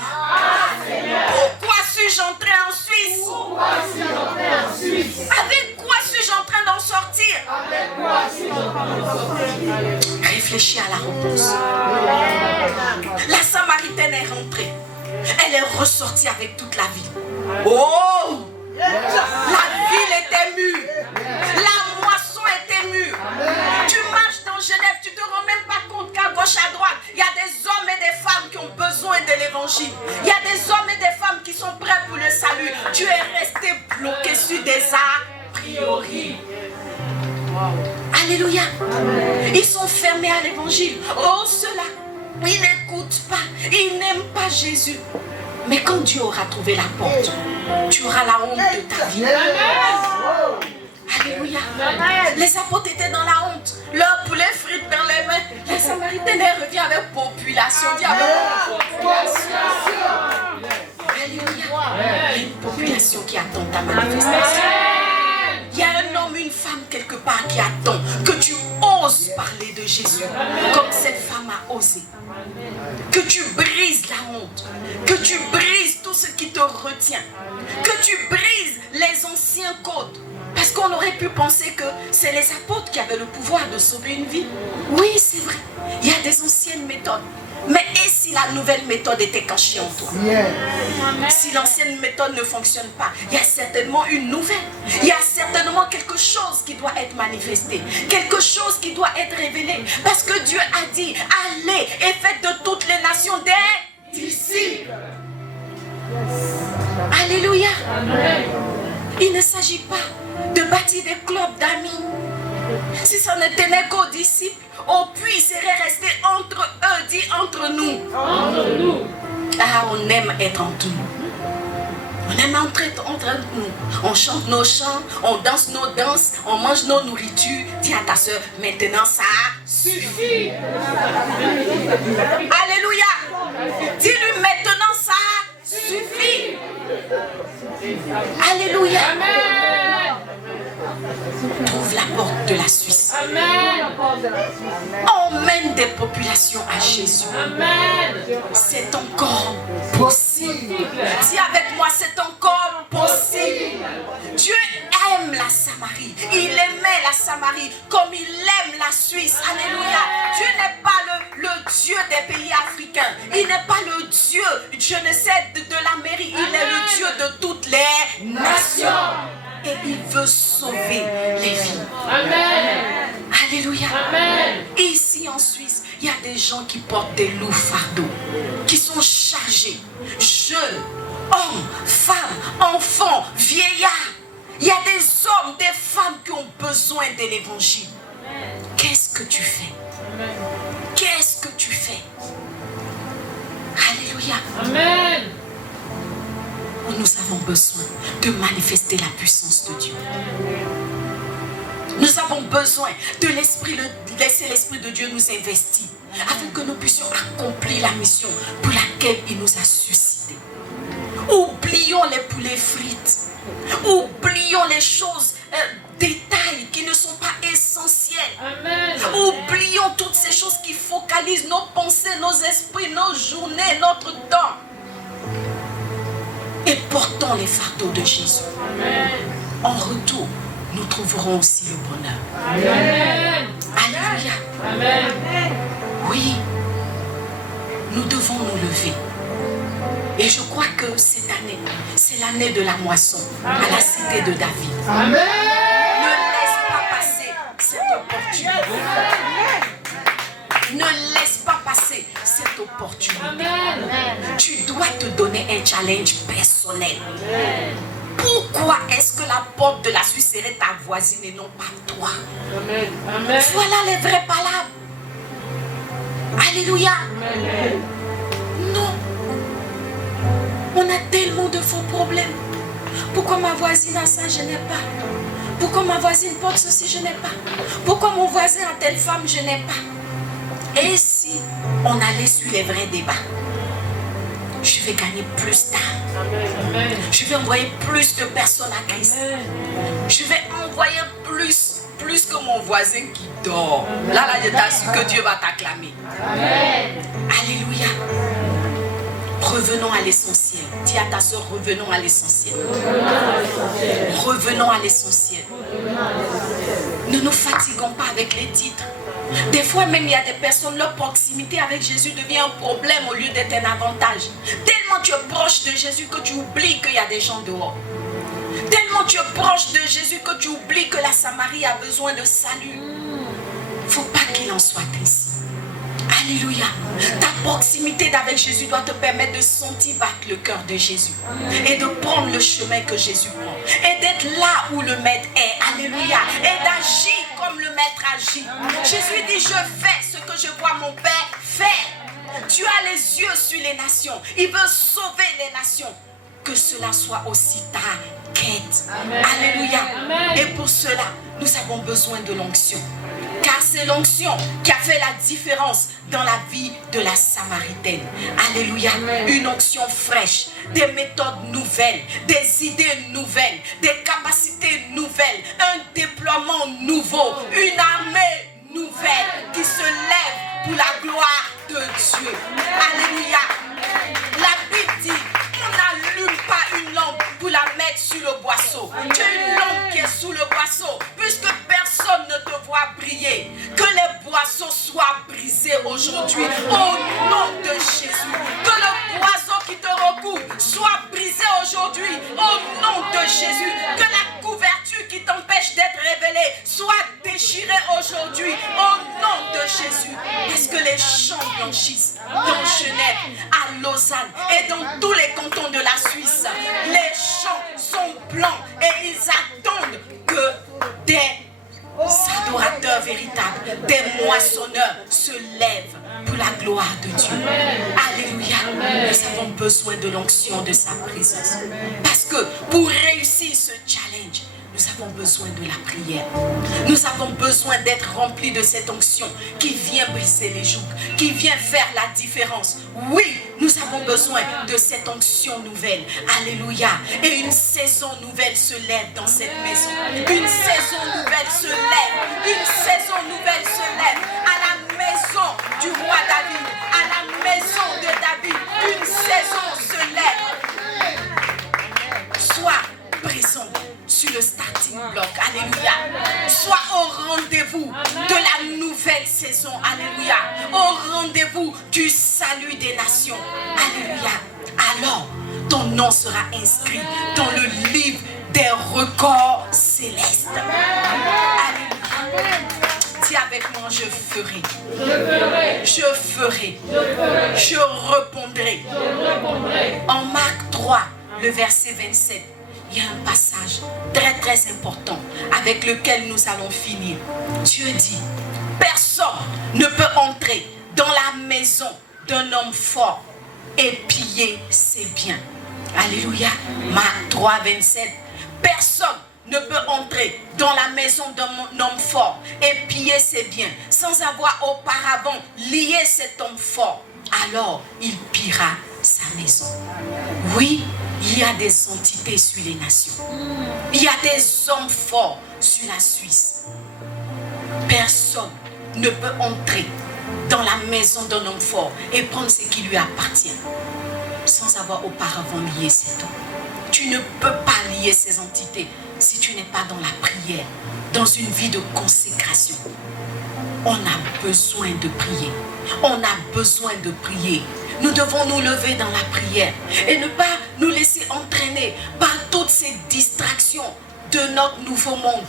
Pourquoi suis-je entré en Suisse? Avec quoi suis-je en train d'en sortir? Réfléchis à la réponse. La Samaritaine est rentrée. Elle est ressortie avec toute la ville. Oh! La ville était mûre. La moisson était mûre. Tu marches dans Genève, tu ne te rends même pas compte qu'à gauche, à droite, il y a des hommes et des femmes qui ont besoin de l'évangile. Il y a des hommes et des femmes qui sont prêts pour le salut. Tu es resté bloqué sur des a priori. Alléluia. Ils sont fermés à l'évangile. Oh, ceux-là, ils n'écoutent pas. Ils n'aiment pas Jésus. Mais quand Dieu aura trouvé la porte, tu auras la honte de ta vie. Alléluia. Les apôtres étaient dans la honte. Leur poulet frites dans les mains. La Samaritaine revient avec population. Dis avec population. Alléluia. Il y a une population qui attend ta manifestation. Il y a un homme, une femme quelque part qui attend que tu oses parler de Jésus comme cette femme a osé. Que tu brises la honte, que tu brises tout ce qui te retient, que tu brises les anciens codes. Parce qu'on aurait pu penser que c'est les apôtres qui avaient le pouvoir de sauver une vie. Oui, c'est vrai, il y a des anciennes méthodes. Mais et si la nouvelle méthode était cachée en toi. Si l'ancienne méthode ne fonctionne pas, il y a certainement une nouvelle. Il y a certainement quelque chose qui doit être manifesté. Quelque chose qui doit être révélé. Parce que Dieu a dit, allez et faites de toutes les nations des disciples. Alléluia. Il ne s'agit pas de bâtir des clubs d'amis. Si ça ne tenait qu'aux disciples, au puits serait resté entre eux, dit entre nous. Entre nous. Ah, on aime être entre nous. On aime être entre nous. On chante nos chants, on danse nos danses, on mange nos nourritures. Dis à ta soeur, maintenant ça suffit. Alléluia. Dis-lui, maintenant ça suffit. Alléluia. Amen. Trouve la porte de la Suisse. Amen. Emmène des populations à Jésus. Amen. C'est encore possible. Dis avec moi, c'est encore possible. Dieu aime la Samarie. Il aimait la Samarie comme il aime la Suisse. Alléluia. Dieu n'est pas le Dieu des pays africains. Il n'est pas le Dieu, je ne sais, de l'Amérique. Il est le Dieu de toutes les nations. Et il veut sauver les vies. Amen. Alléluia. Amen. Et ici en Suisse, il y a des gens qui portent des lourds fardeaux, qui sont chargés, jeunes, hommes, femmes, enfants, vieillards. Il y a des hommes, des femmes qui ont besoin de l'évangile. Qu'est-ce que tu fais? Qu'est-ce que tu fais? Alléluia. Amen. Nous avons besoin de manifester la puissance de Dieu. Nous avons besoin de laisser l'Esprit de Dieu nous investir afin que nous puissions accomplir la mission pour laquelle il nous a suscités. Oublions les poulets frites. Oublions les choses, détails qui ne sont pas essentiels. Amen. Oublions toutes ces choses qui focalisent nos pensées, nos esprits, nos journées, notre temps. Et portons les fardeaux de Jésus. Amen. En retour, nous trouverons aussi le bonheur. Amen. Alléluia. Amen. Oui, nous devons nous lever. Et je crois que cette année, c'est l'année de la moisson à la cité de David. Amen. Ne laisse pas passer cette opportunité. Ne laisse pas passer cette opportunité. Amen. Tu dois te donner un challenge personnel. Pourquoi est-ce que la porte de la Suisse serait ta voisine et non pas toi? Amen. Amen. Voilà les vraies palabres. Alléluia. Amen. Non. On a tellement de faux problèmes. Pourquoi ma voisine a ça, je n'ai pas? Pourquoi ma voisine porte ceci, je n'ai pas? Pourquoi mon voisin a telle femme, je n'ai pas? Et si on allait sur les vrais débats? Je vais gagner plus d'âmes. Amen. Je vais envoyer plus de personnes à Christ. Je vais envoyer plus que mon voisin qui dort. Là, je t'assure que Dieu va t'acclamer. Amen. Alléluia. Revenons à l'essentiel. Dis à ta soeur, revenons à l'essentiel. Revenons à l'essentiel. Ne nous fatiguons pas avec les titres. Des fois même, il y a des personnes, leur proximité avec Jésus devient un problème au lieu d'être un avantage. Tellement tu es proche de Jésus que tu oublies qu'il y a des gens dehors. Tellement tu es proche de Jésus que tu oublies que la Samarie a besoin de salut. Il ne faut pas qu'il en soit ainsi. Alléluia. Ta proximité avec Jésus doit te permettre de sentir battre le cœur de Jésus. Et de prendre le chemin que Jésus prend. Et d'être là où le maître est. Alléluia. Et d'agir comme le maître agit. Jésus dit, je fais ce que je vois mon Père faire. Tu as les yeux sur les nations. Il veut sauver les nations. Que cela soit aussi ta quête. Amen. Alléluia. Amen. Et pour cela, nous avons besoin de l'onction. Car c'est l'onction qui a fait la différence dans la vie de la Samaritaine. Alléluia. Amen. Une onction fraîche, des méthodes nouvelles, des idées nouvelles, des capacités nouvelles, un déploiement nouveau, une armée nouvelle qui se lève pour la gloire de Dieu. Alléluia. La Bible dit, on n'allume pas une lampe pour la mettre sur le boisseau. Tu as une lampe qui est sous le boisseau, puisque personne ne te voit briller. Que les boisseaux soient brisés au aujourd'hui. Au nom de Jésus. Que le poison qui te recouvre soit brisé aujourd'hui. Au nom de Jésus. Que la couverture qui t'empêche d'être révélée soit déchirée aujourd'hui. Au nom de Jésus. Parce que les champs blanchissent dans Genève, à Lausanne et dans tous les cantons de la Suisse. Les champs sont blancs et ils attendent que des adorateurs véritables, des moissonneurs se lèvent pour la gloire de Dieu. Alléluia. Nous avons besoin de l'onction de sa présence. Parce que pour réussir ce challenge, nous avons besoin de la prière. Nous avons besoin d'être remplis de cette onction qui vient briser les jougs, qui vient faire la différence. Oui, nous avons besoin de cette onction nouvelle. Alléluia. Et une saison nouvelle se lève dans cette maison. Une saison nouvelle se lève. Une saison nouvelle se lève à la maison du roi David. À la maison de David. Une saison se lève. Sois présent sur le starting block. Alléluia. Sois au rendez-vous de la nouvelle saison. Alléluia. Au rendez-vous du salut des nations. Alléluia. Alors, ton nom sera inscrit dans le livre des records célestes. Alléluia. Dis avec moi, je ferai. Je ferai. Je répondrai. En Marc 3, le verset 27. Il y a un passage très très important avec lequel nous allons finir. Dieu dit, personne ne peut entrer dans la maison d'un homme fort et piller ses biens. Alléluia. Marc 3, 27. Personne ne peut entrer dans la maison d'un homme fort et piller ses biens sans avoir auparavant lié cet homme fort. Alors il pillera sa maison. Oui, il y a des entités sur les nations. Il y a des hommes forts sur la Suisse. Personne ne peut entrer dans la maison d'un homme fort et prendre ce qui lui appartient sans avoir auparavant lié cet homme. Tu ne peux pas lier ces entités si tu n'es pas dans la prière, dans une vie de consécration. On a besoin de prier. On a besoin de prier. Nous devons nous lever dans la prière et ne pas nous laisser entraîner par toutes ces distractions de notre nouveau monde.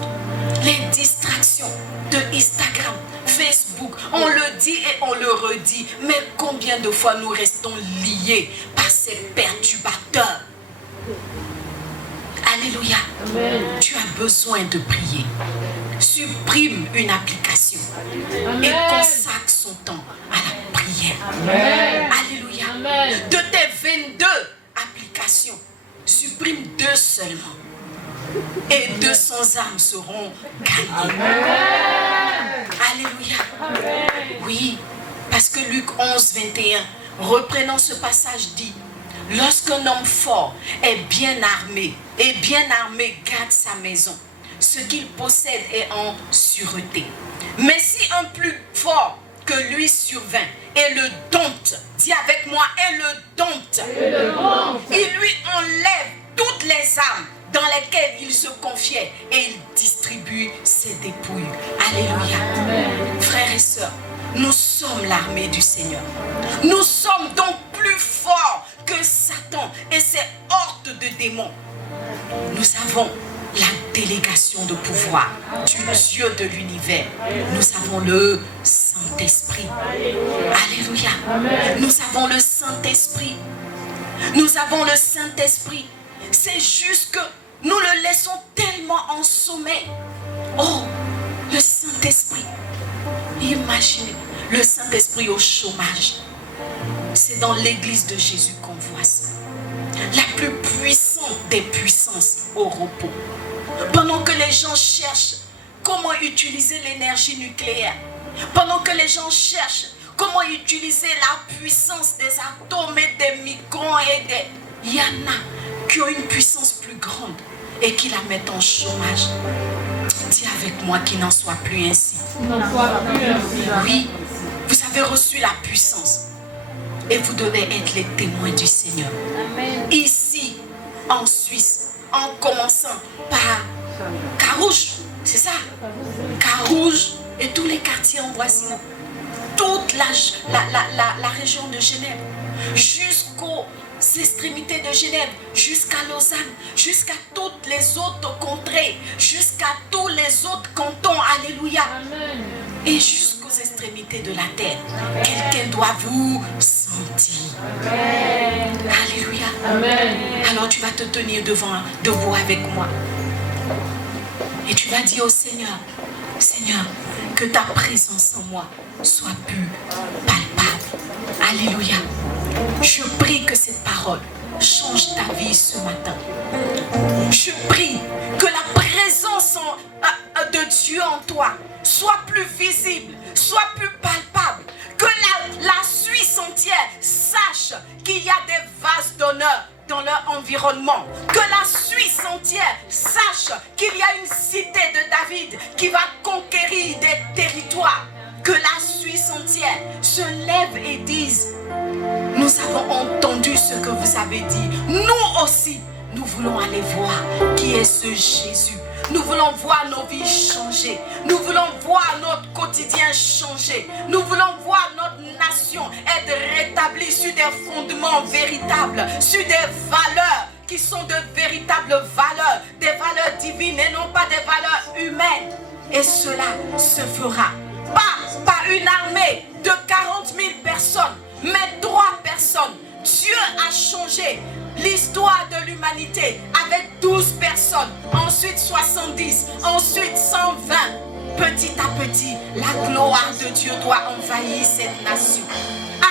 Les distractions de Instagram, Facebook, on le dit et on le redit. Mais combien de fois nous restons liés par ces perturbateurs? Alléluia. Amen. Tu as besoin de prier. Supprime une application. Amen. Et consacre son temps à la prière. Amen. Alléluia. Amen. De tes 22 applications, supprime 2 seulement. Et 200 âmes seront gagnées. Amen. Alléluia. Amen. Oui, parce que Luc 11, 21, reprenant ce passage, dit: lorsqu'un homme fort est bien armé, garde sa maison, ce qu'il possède est en sûreté. Mais si un plus fort que lui survint et le dompte, dis avec moi, et le dompte, il lui enlève toutes les armes dans lesquelles il se confiait et il distribue ses dépouilles. Alléluia. Amen. Frères et sœurs, nous sommes l'armée du Seigneur. Nous sommes donc plus forts que Satan et ses hordes de démons. Nous avons la délégation de pouvoir du Dieu de l'univers. Nous avons le Saint-Esprit. Alléluia. Amen. Nous avons le Saint-Esprit. Nous avons le Saint-Esprit. C'est juste que nous le laissons tellement en sommeil. Oh, le Saint-Esprit. Imaginez le Saint-Esprit au chômage. C'est dans l'église de Jésus qu'on voit ça. La plus puissante des puissances au repos. Pendant que les gens cherchent comment utiliser l'énergie nucléaire. Pendant que les gens cherchent comment utiliser la puissance des atomes et des microns et des... Il y en a qui ont une puissance plus grande et qui la mettent en chômage. Dis avec moi qu'il n'en soit plus ainsi. Oui, vous avez reçu la puissance et vous devez être les témoins du Seigneur. Amen. Ici, en Suisse, en commençant par Carouge, c'est ça? Carouge et tous les quartiers en voisinage. toute la région de Genève, jusqu'aux extrémités de Genève, jusqu'à Lausanne, jusqu'à toutes les autres contrées, jusqu'à tous les autres cantons. Alléluia. Amen. Et jusqu'aux extrémités de la terre. Quelqu'un doit vous sentir. Amen. Alléluia. Amen. Alors tu vas te tenir debout avec moi. Et tu vas dire au Seigneur, Seigneur, que ta présence en moi soit plus palpable. Alléluia. Je prie que cette parole change ta vie ce matin. Je prie que la présence de Dieu en toi soit plus visible, soit plus palpable. Que la Suisse entière sache qu'il y a des vases d'honneur dans leur environnement. Que la Suisse entière sache qu'il y a une cité de David qui va conquérir des territoires. Que la Suisse entière se lève et dise: nous avons entendu ce que vous avez dit. Nous aussi, nous voulons aller voir qui est ce Jésus. Nous voulons voir nos vies changer. Nous voulons voir notre quotidien changer. Nous voulons voir notre nation être rétablie sur des fondements véritables, sur des valeurs qui sont de véritables valeurs, des valeurs divines et non pas des valeurs humaines. Et cela se fera pas par une armée de 40 000 personnes, mais 3 personnes. Dieu a changé l'histoire de l'humanité avec 12 personnes, ensuite 70, ensuite 120. Petit à petit, la gloire de Dieu doit envahir cette nation.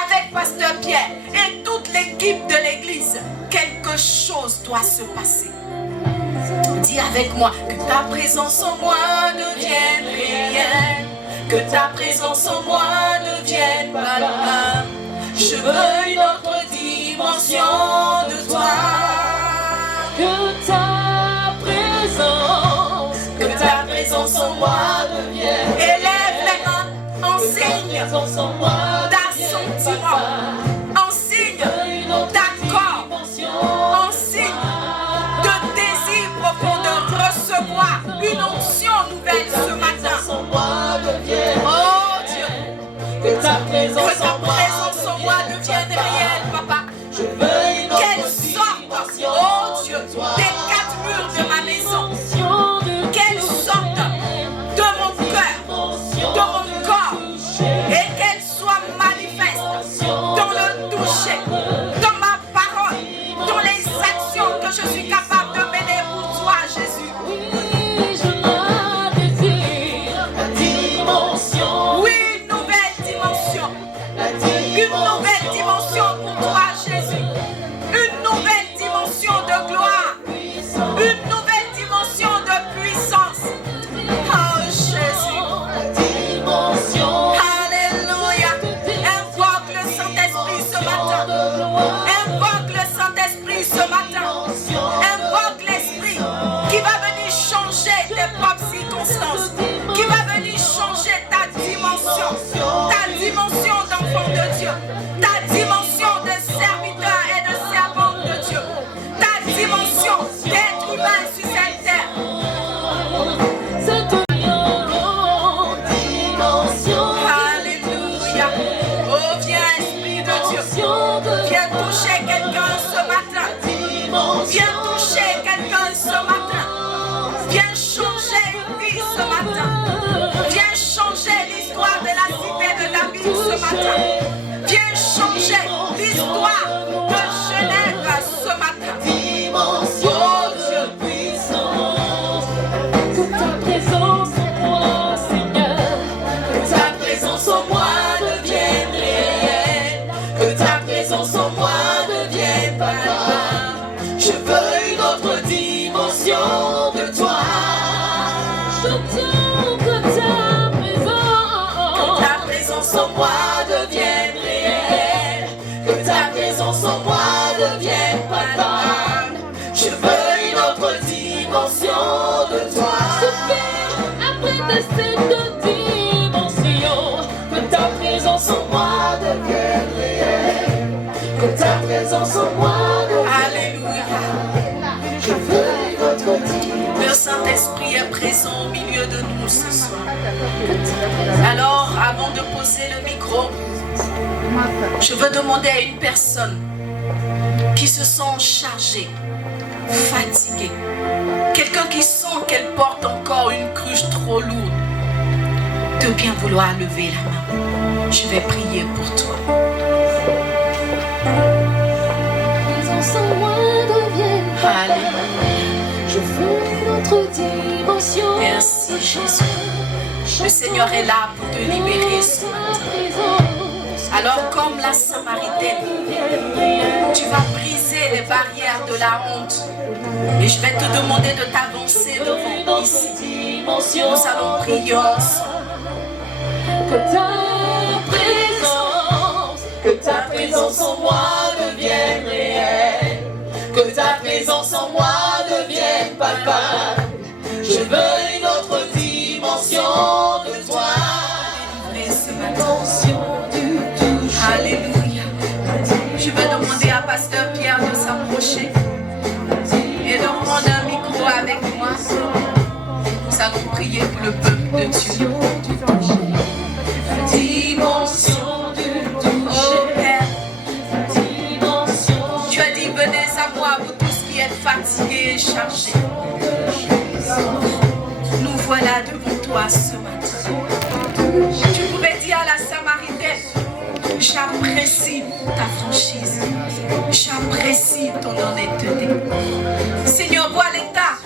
Avec Pasteur Pierre et toute l'équipe de l'église, quelque chose doit se passer. Dis avec moi: que ta présence en moi devienne réelle, que ta présence en moi devienne palpable. Je veux une autre dimension de toi. Que ta présence en moi devienne. Élève les mains en signe d'assentiment, en signe d'accord, en signe de désir profond de recevoir une onction nouvelle ce matin. Oh Dieu, Que ta présence en moi devienne réelle, papa. Je veux une Qu'elle autre sorte, dimension oh Dieu, de toi. des 4 murs de ma maison. Dimension de Qu'elle sorte de mon cœur, de mon corps, et qu'elle soit manifeste dans le toucher, dans ma parole, dans les actions que je suis capable de mener pour toi, Jésus. Oui, je la désire, la dimension. Oui, une nouvelle dimension. Une nouvelle dimension pour toi, Jésus. Une nouvelle dimension de gloire. Une nouvelle dimension de puissance. Oh, Jésus. Alléluia. Invoque le Saint-Esprit ce matin. Invoque le Saint-Esprit ce matin. Invoque l'Esprit qui va venir changer tes propres circonstances. Qui va venir changer ta dimension d'enfant de Dieu. Ta dimension de serviteur et de servante de Dieu. Ta dimension d'être humain sur cette terre. Alléluia. Oh, viens, Esprit de Dieu. Viens toucher quelqu'un ce matin. Viens toucher quelqu'un ce matin. Viens changer une vie ce matin. Viens changer l'histoire de la cité de David ce matin. Viens changer l'histoire de Genève ce matin. Oh Dieu. Que ta présence en moi, Seigneur. Que ta présence en moi devienne réelle. Que ta présence en moi devienne palpable. Je veux une autre dimension de toi. J'entends que ta présence en moi devienne réelle. Que ta présence en moi devienne palpable. Je veux une autre dimension de toi. Après de ces 2 dimensions, que ta présence en moi devienne réelle. Que ta présence en moi devienne. Alléluia. Je veux une autre dimension. Le Saint-Esprit Saint-Esprit est présent au milieu de nous ce soir. Alors, avant de poser le micro, je veux demander à une personne qui se sent chargée, fatiguée, quelqu'un qui sent qu'elle porte encore une cruche trop lourde, de bien vouloir lever la main. Je vais prier pour toi. Alléluia. Je veux notre dimension. Merci Jésus. Le Seigneur est là pour te libérer ce matin. Alors comme la Samaritaine, tu vas briser les barrières de la honte. Et je vais te demander de t'avancer devant ici. Nous allons prier ensemble. Que ta présence en moi devienne réelle. Que ta présence en moi devienne palpable. Je veux une autre dimension de toi. Dimension du toucher. Alléluia. Je vais demander à Pasteur Pierre de s'approcher et de prendre un micro avec moi. Nous allons prier pour le peuple de Dieu. Dimension du toucher. Oh Père, Dimension. tu as dit venez à moi vous tous qui êtes fatigués et chargés. Nous voilà devant toi ce matin. Tu pouvais dire à la Samaritaine, j'apprécie ta franchise, j'apprécie ton honnêteté. Seigneur, vois l'état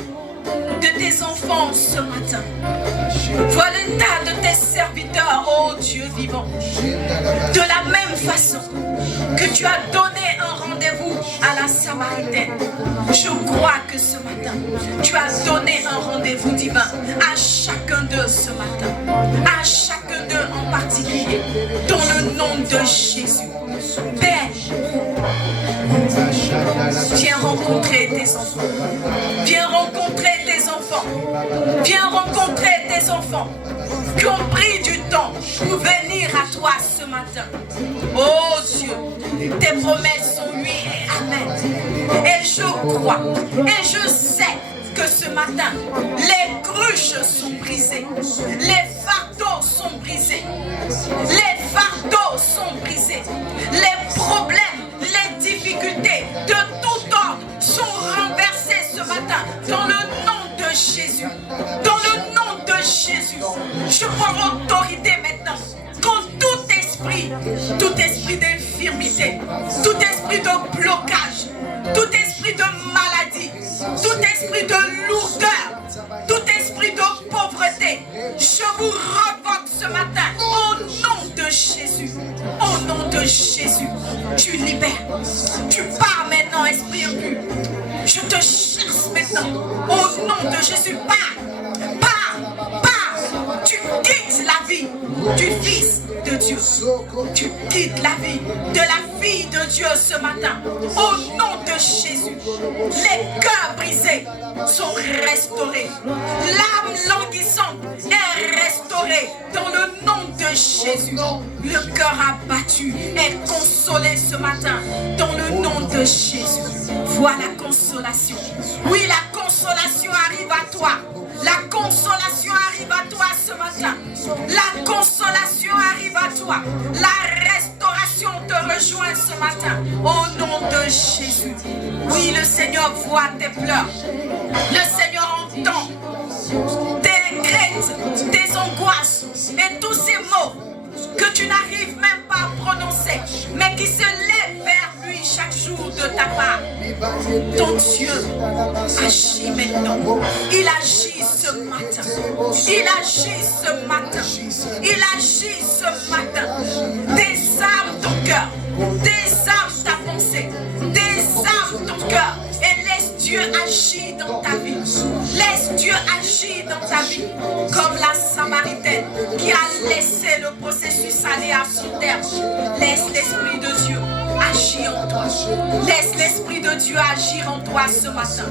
de tes enfants ce matin. Vois l'état de tes serviteurs, ô Dieu vivant. De la même façon que tu as donné un rendez-vous à la Samaritaine, je crois que ce matin, tu as donné un rendez-vous divin à chacun d'eux ce matin, à chacun d'eux en particulier, dans le nom de Jésus. Père, viens rencontrer tes enfants. Viens rencontrer tes enfants. Viens rencontrer tes enfants qui ont pris du temps pour venir à toi ce matin. Oh Dieu, tes promesses sont oui et amen. Et je crois, et je sais que ce matin, les cruches sont brisées. Les fardeaux sont brisés. Les fardeaux sont brisés. Les problèmes, les difficultés de tout ordre sont renversés ce matin dans le nom de Jésus. Dans le nom de Jésus. Je prends autorité maintenant contre tout esprit d'infirmité, tout esprit de blocage, tout esprit de maladie, tout esprit de lourdeur, tout esprit de pauvreté. Je vous revoque ce matin au nom de Jésus. Au nom de Jésus, tu libères. Tu pars maintenant, esprit impur. Je te chasse maintenant. Au nom de Jésus, pars. Pars. Pars. Tu quittes la vie du Fils de Dieu. Tu quittes la vie de la fille de Dieu ce matin. Au nom de Jésus, les cœurs brisés sont restaurés. L'âme languissante est restaurée dans le nom de Jésus. Le cœur abattu est consolé ce matin dans le nom de Jésus. Vois la consolation. Oui, la consolation arrive à toi. La consolation arrive à toi ce matin. La consolation arrive à toi. La restauration te rejoint ce matin. Au nom de Jésus. Oui, le Seigneur voit tes pleurs. Le Seigneur entend tes craintes, tes angoisses et tous ces mots que tu n'arrives même pas à prononcer, mais qui se lèvent vers lui chaque jour de ta part. Ton Dieu agit maintenant. Il agit ce matin. Il agit ce matin. Il agit ce matin. Désarme ton cœur. Désarme ta pensée. Désarme ton cœur. Et laisse Dieu agir dans ta vie. Laisse Dieu agir dans ta vie. Comme la Samaritaine qui a laissé le processus aller à son terme. Laisse l'Esprit de Dieu agir en toi. Laisse l'Esprit de Dieu agir en toi ce matin.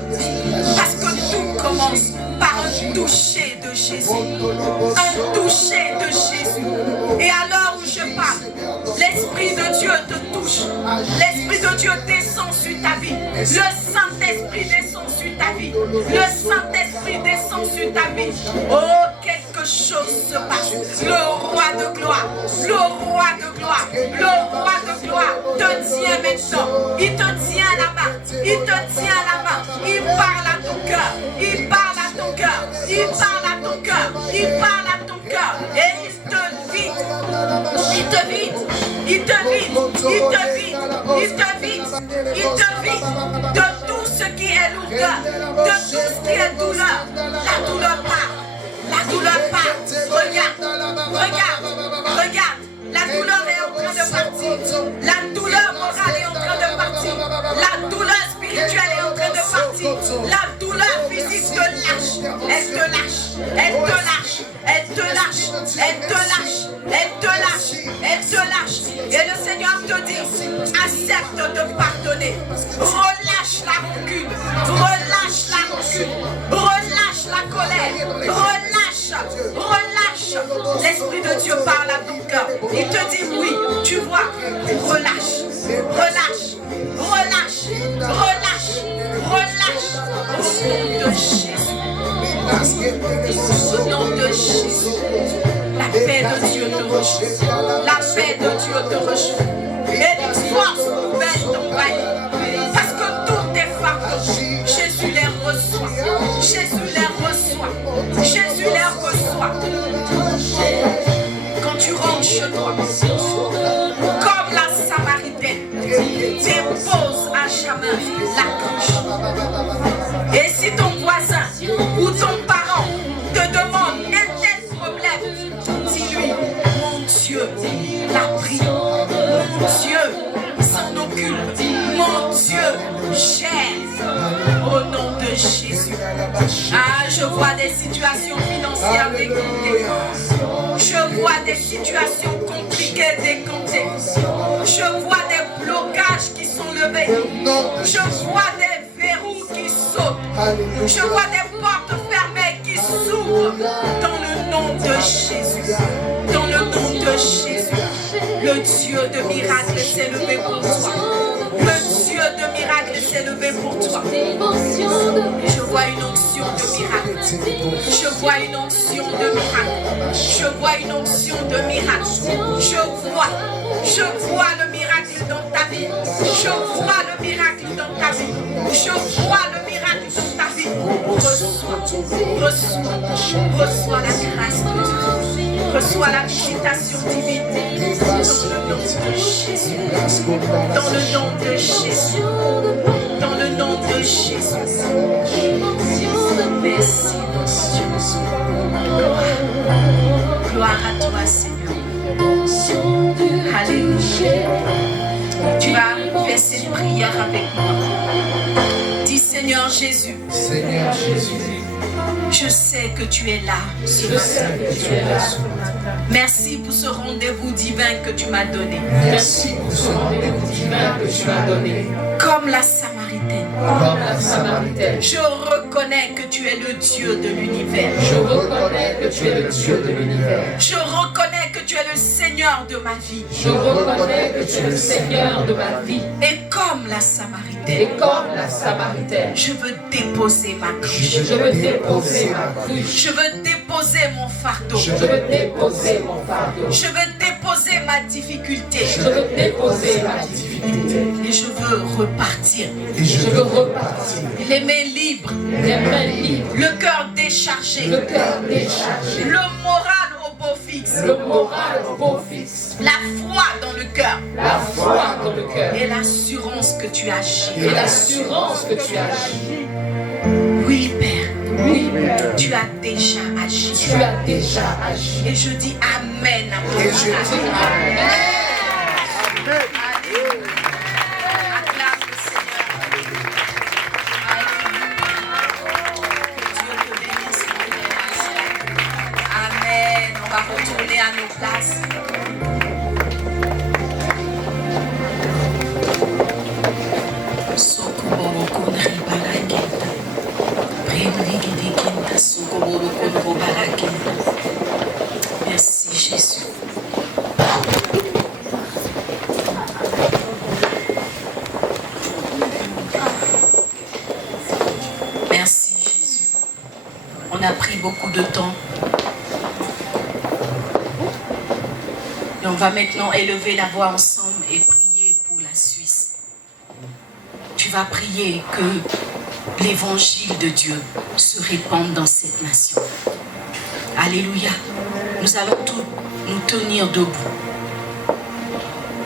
Parce que tout commence par un toucher de Jésus. Un toucher de Jésus. Et à l'heure où je parle, l'Esprit de Dieu te touche. L'Esprit de Dieu descend sur ta vie. Le Saint-Esprit descend sur ta vie. Le Saint-Esprit descend sur ta vie. Oh, quelque chose se passe. Le roi de gloire, le roi de gloire, le roi de gloire te tient maintenant. Il te tient la main, il te tient la main. Il parle à ton cœur, il parle à ton cœur, il parle à ton cœur, il parle à ton cœur. Et il te vide, il te vide, il te vide, il te vide, il te vide, il te vide de tout ce qui est lourdeur, de tout ce qui est douleur. La douleur part, la douleur part. Regarde, regarde, regarde. La douleur est en train de partir. La douleur morale est en train de partir. La douleur spirituelle est en train de partir. La douleur physique te lâche. Elle te lâche. Elle te lâche. Elle te lâche. Elle te lâche. Elle te lâche. Elle te lâche. Et le Seigneur te dit, accepte de pardonner. Relâche la rancune. Relâche la rancune. Relâche la colère. Relâche. Relâche. L'Esprit de Dieu parle à ton cœur. Il te dit oui. Tu vois. Relâche. Relâche. Relâche. Relâche. Relâche. Au nom de Jésus. Au nom de Jésus. La paix de Dieu te rejoue. La paix de Dieu te rejoue. Et une force nouvelle t'envahit. Parce que tous tes fardeaux, Jésus les reçoit. Jésus les reçoit. Jésus les reçoit. Quand tu rentres chez toi, comme la Samaritaine, dépose à jamais la couche. Et si ton voisin ou ton parent te demande tel problème, dis-lui, mon Dieu l'a pris. Mon Dieu s'en occupe. Mon Dieu gère. Au nom de Jésus. Ah, je vois des situations financières décomptées. Je vois des situations compliquées décomptées. Je vois des blocages qui sont levés. Je vois des verrous qui sautent. Je vois des portes fermées qui s'ouvrent. Dans le nom de Jésus. Dans le nom de Jésus. Le Dieu de miracle s'est levé pour toi. Le Dieu de miracle s'est levé pour toi. Je vois une onction de miracle. Je vois une onction de miracle. Je vois une onction de miracle. Je vois le miracle dans ta vie. Je vois le miracle dans ta vie. Je vois le miracle dans ta vie. Reçois la grâce de Dieu. Reçois la visitation divine. Dans le nom de Jésus. Dans le nom de Jésus. Dans le nom de Jésus. Merci. Gloire à toi, Seigneur. Alléluia. Tu vas faire cette prière avec moi. Dis Seigneur Jésus. Seigneur Jésus. Je sais que tu es là ce matin. Merci pour ce rendez-vous divin que tu m'as donné. Merci pour ce rendez-vous divin que tu m'as donné. Comme la Samaritaine. Comme la Samaritaine. Je reconnais que tu es le Dieu de l'univers. Je reconnais que tu es le Dieu de l'univers. Je reconnais que tu es le Seigneur de ma vie. Je reconnais que tu es le Seigneur de ma vie. Et comme la Samaritaine. Et comme la Samaritaine. Je veux déposer ma cruche. Je veux déposer ma cruche. Je veux déposer mon fardeau. Je veux déposer mon fardeau. Je veux déposer ma difficulté. Je veux déposer ma difficulté. Et je veux repartir. Et je veux repartir. Les mains libres. Les mains libres. Le cœur déchargé. Le cœur déchargé. Le moral au beau fixe. Le moral au beau fixe. La foi dans le cœur. La foi dans le cœur. Et l'assurance que tu agis. Et l'assurance que tu agis. Oui, Père. Oui, Père. Tu as déjà agi. Tu as déjà agi. Et je dis Amen à Et je dis Amen. Alléluia. Acclame le Seigneur. Alléluia. Que Dieu te bénisse, mon frère. Amen. On va retourner à nos places. Merci Jésus. beaucoup de temps. Et on va maintenant élever la voix ensemble et prier pour la Suisse. Tu vas prier que l'évangile de Dieu se répande dans cette nation. Alléluia. Nous allons tous nous tenir debout.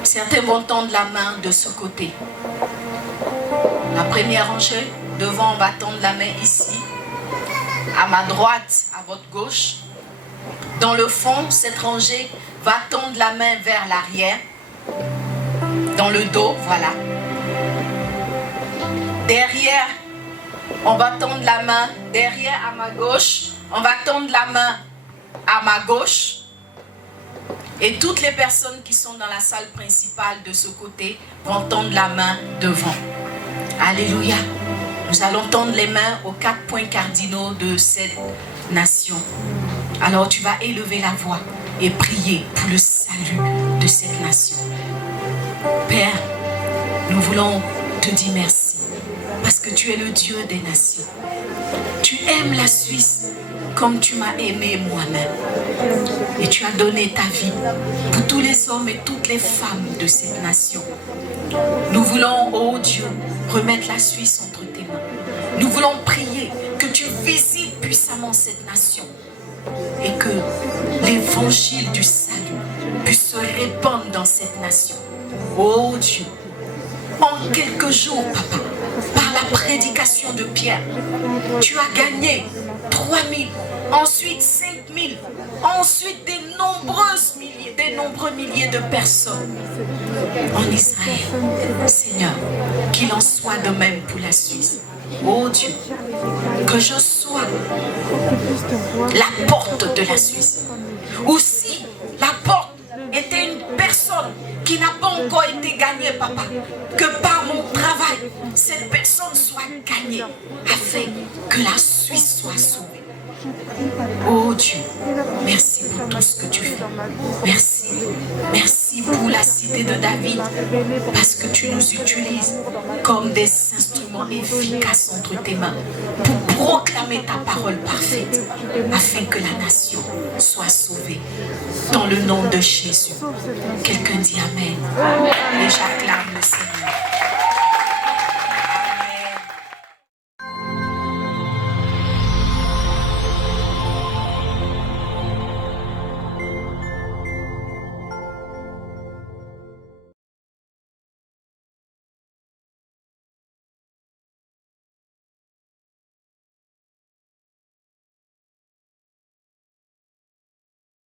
Certains vont tendre la main de ce côté. La première rangée, devant, on va tendre la main ici. À ma droite, à votre gauche. Dans le fond, cette rangée va tendre la main vers l'arrière. Dans le dos, voilà. Derrière, on va tendre la main. Derrière, à ma gauche, on va tendre la main à ma gauche. Et toutes les personnes qui sont dans la salle principale de ce côté vont tendre la main devant. Alléluia. Nous allons tendre les mains aux 4 points cardinaux de cette nation. Alors tu vas élever la voix et prier pour le salut de cette nation. Père, nous voulons te dire merci parce que tu es le Dieu des nations. Tu aimes la Suisse comme tu m'as aimé moi-même. Et tu as donné ta vie pour tous les hommes et toutes les femmes de cette nation. Nous voulons, oh Dieu, remettre la Suisse entre tes mains. Nous voulons prier que tu visites puissamment cette nation et que l'évangile du salut puisse se répandre dans cette nation. Oh Dieu, en quelques jours, Papa, par la prédication de Pierre, tu as gagné 3000, ensuite 5000, ensuite des nombreux milliers de personnes en Israël. Seigneur, qu'il en soit de même pour la Suisse. Oh Dieu, que je sois la porte de la Suisse. Ou si la porte était une personne qui n'a pas encore été gagnée, Papa, que par mon travail, cette personne soit gagnée afin que la Suisse soit sauvée. Oh Dieu, merci pour tout ce que tu fais. Merci. Merci pour la cité de David, parce que tu nous utilises comme des instruments efficaces entre tes mains pour proclamer ta parole parfaite, afin que la nation soit sauvée. Dans le nom de Jésus. Quelqu'un dit Amen. Et j'attends